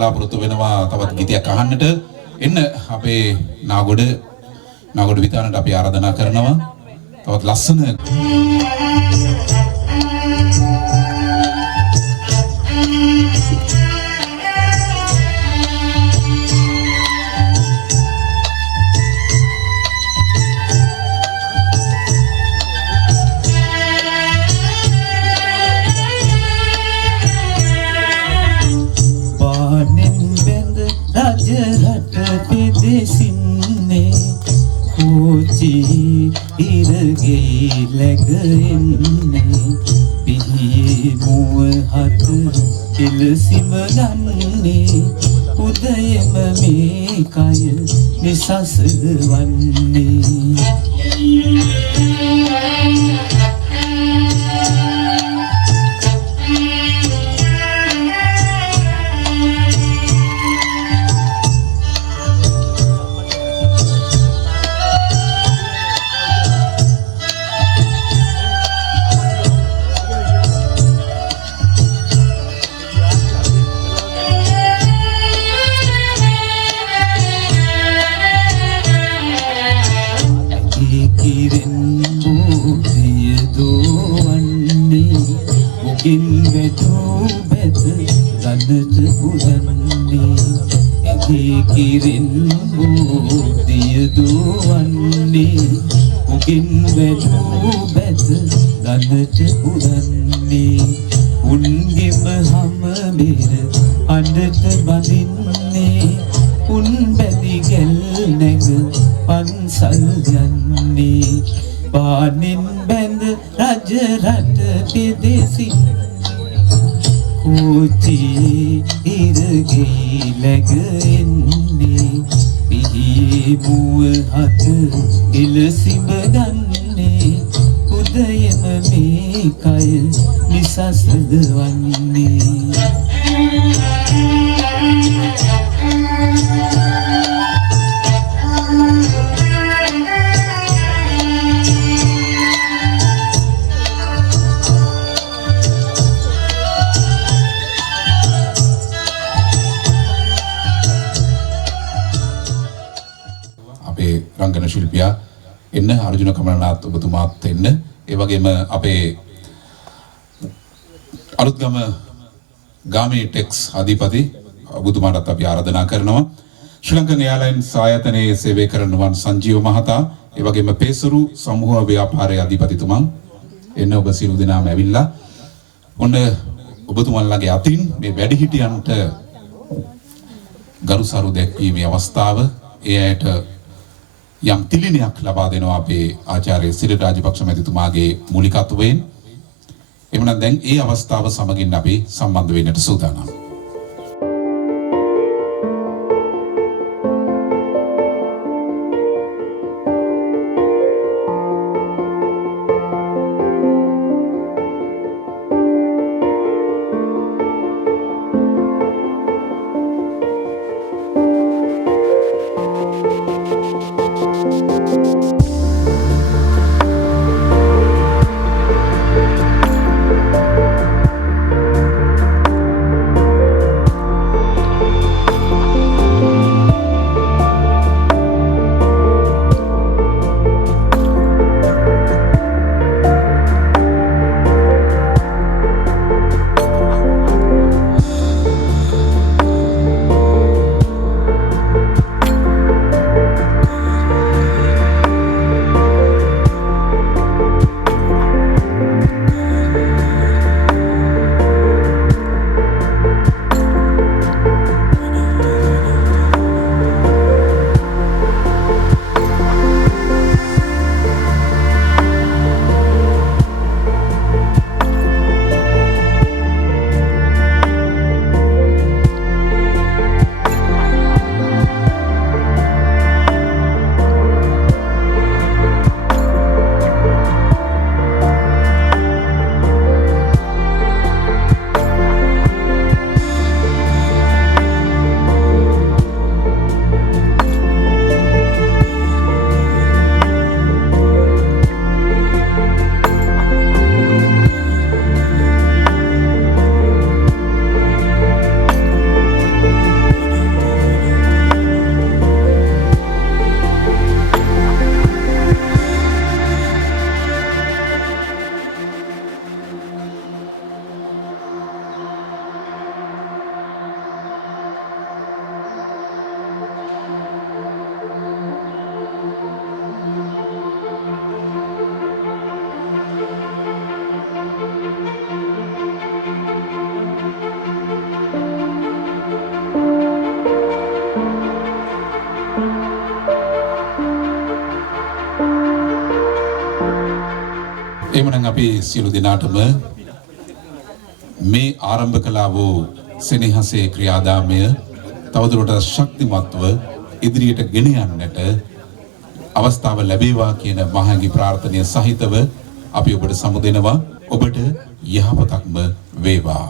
බලාපොරොත්තු වෙනවා තවත් ගීතයක් අහන්නට. එන්න අපේ නාගොඩ විතානට අපි ආරාධනා කරනවා. තවත් ලස්සන රජරට පෙදෙසින්නේ කෝචි ඉරගෙයි läගෙන්නේ පිහියේ මුව හත එලසිම ගන්නේ උදයම මේ කය නිසස වන්නේ රංගන ශිල්පියා එන්න අර්ජුන කමලනාත් ඔබතුමාත් එන්න ඒ වගේම අපේ අලුත්ගම ගාමී ටෙක්ස් අධිපති ඔබතුමාටත් අපි ආරාධනා කරනවා ශ්‍රී ලංකන් එයාර්ලයින්ස් ආයතනයේ සේවය කරන වන් සංජීව මහතා ඒ වගේම පේසුරු සමූහ ව්‍යාපාරයේ අධිපතිතුමන් එන්න ඔබ සියලු දෙනාම ඇවිල්ලා ඔන්න ඔබතුමන්ලගේ අතින් මේ වැඩිහිටියන්ට ගරුසරු දැක්වීමේ අවස්ථාව ඒ ඇයට යම් තිලිනයක් ලබා දෙනවා අපේ ආචාර්ය සිරිල් රාජපක්ෂ මැතිතුමාගේ මූලිකත්වයෙන්. එhmenan දැන් ඒ අවස්ථාව සමගින් අපි සම්බන්ධ වෙන්නට සූදානම්. එමනම් අපි සියලු දෙනාටම මේ ආරම්භ කළා වූ සෙනෙහසේ ක්‍රියාදාමය තවදුරටත් ශක්තිමත්ව ඉදිරියට ගෙන යන්නට අවස්ථාව ලැබේවා කියන මහඟි ප්‍රාර්ථනය සහිතව අපි ඔබට සමුදෙනවා. ඔබට යහපතක්ම වේවා.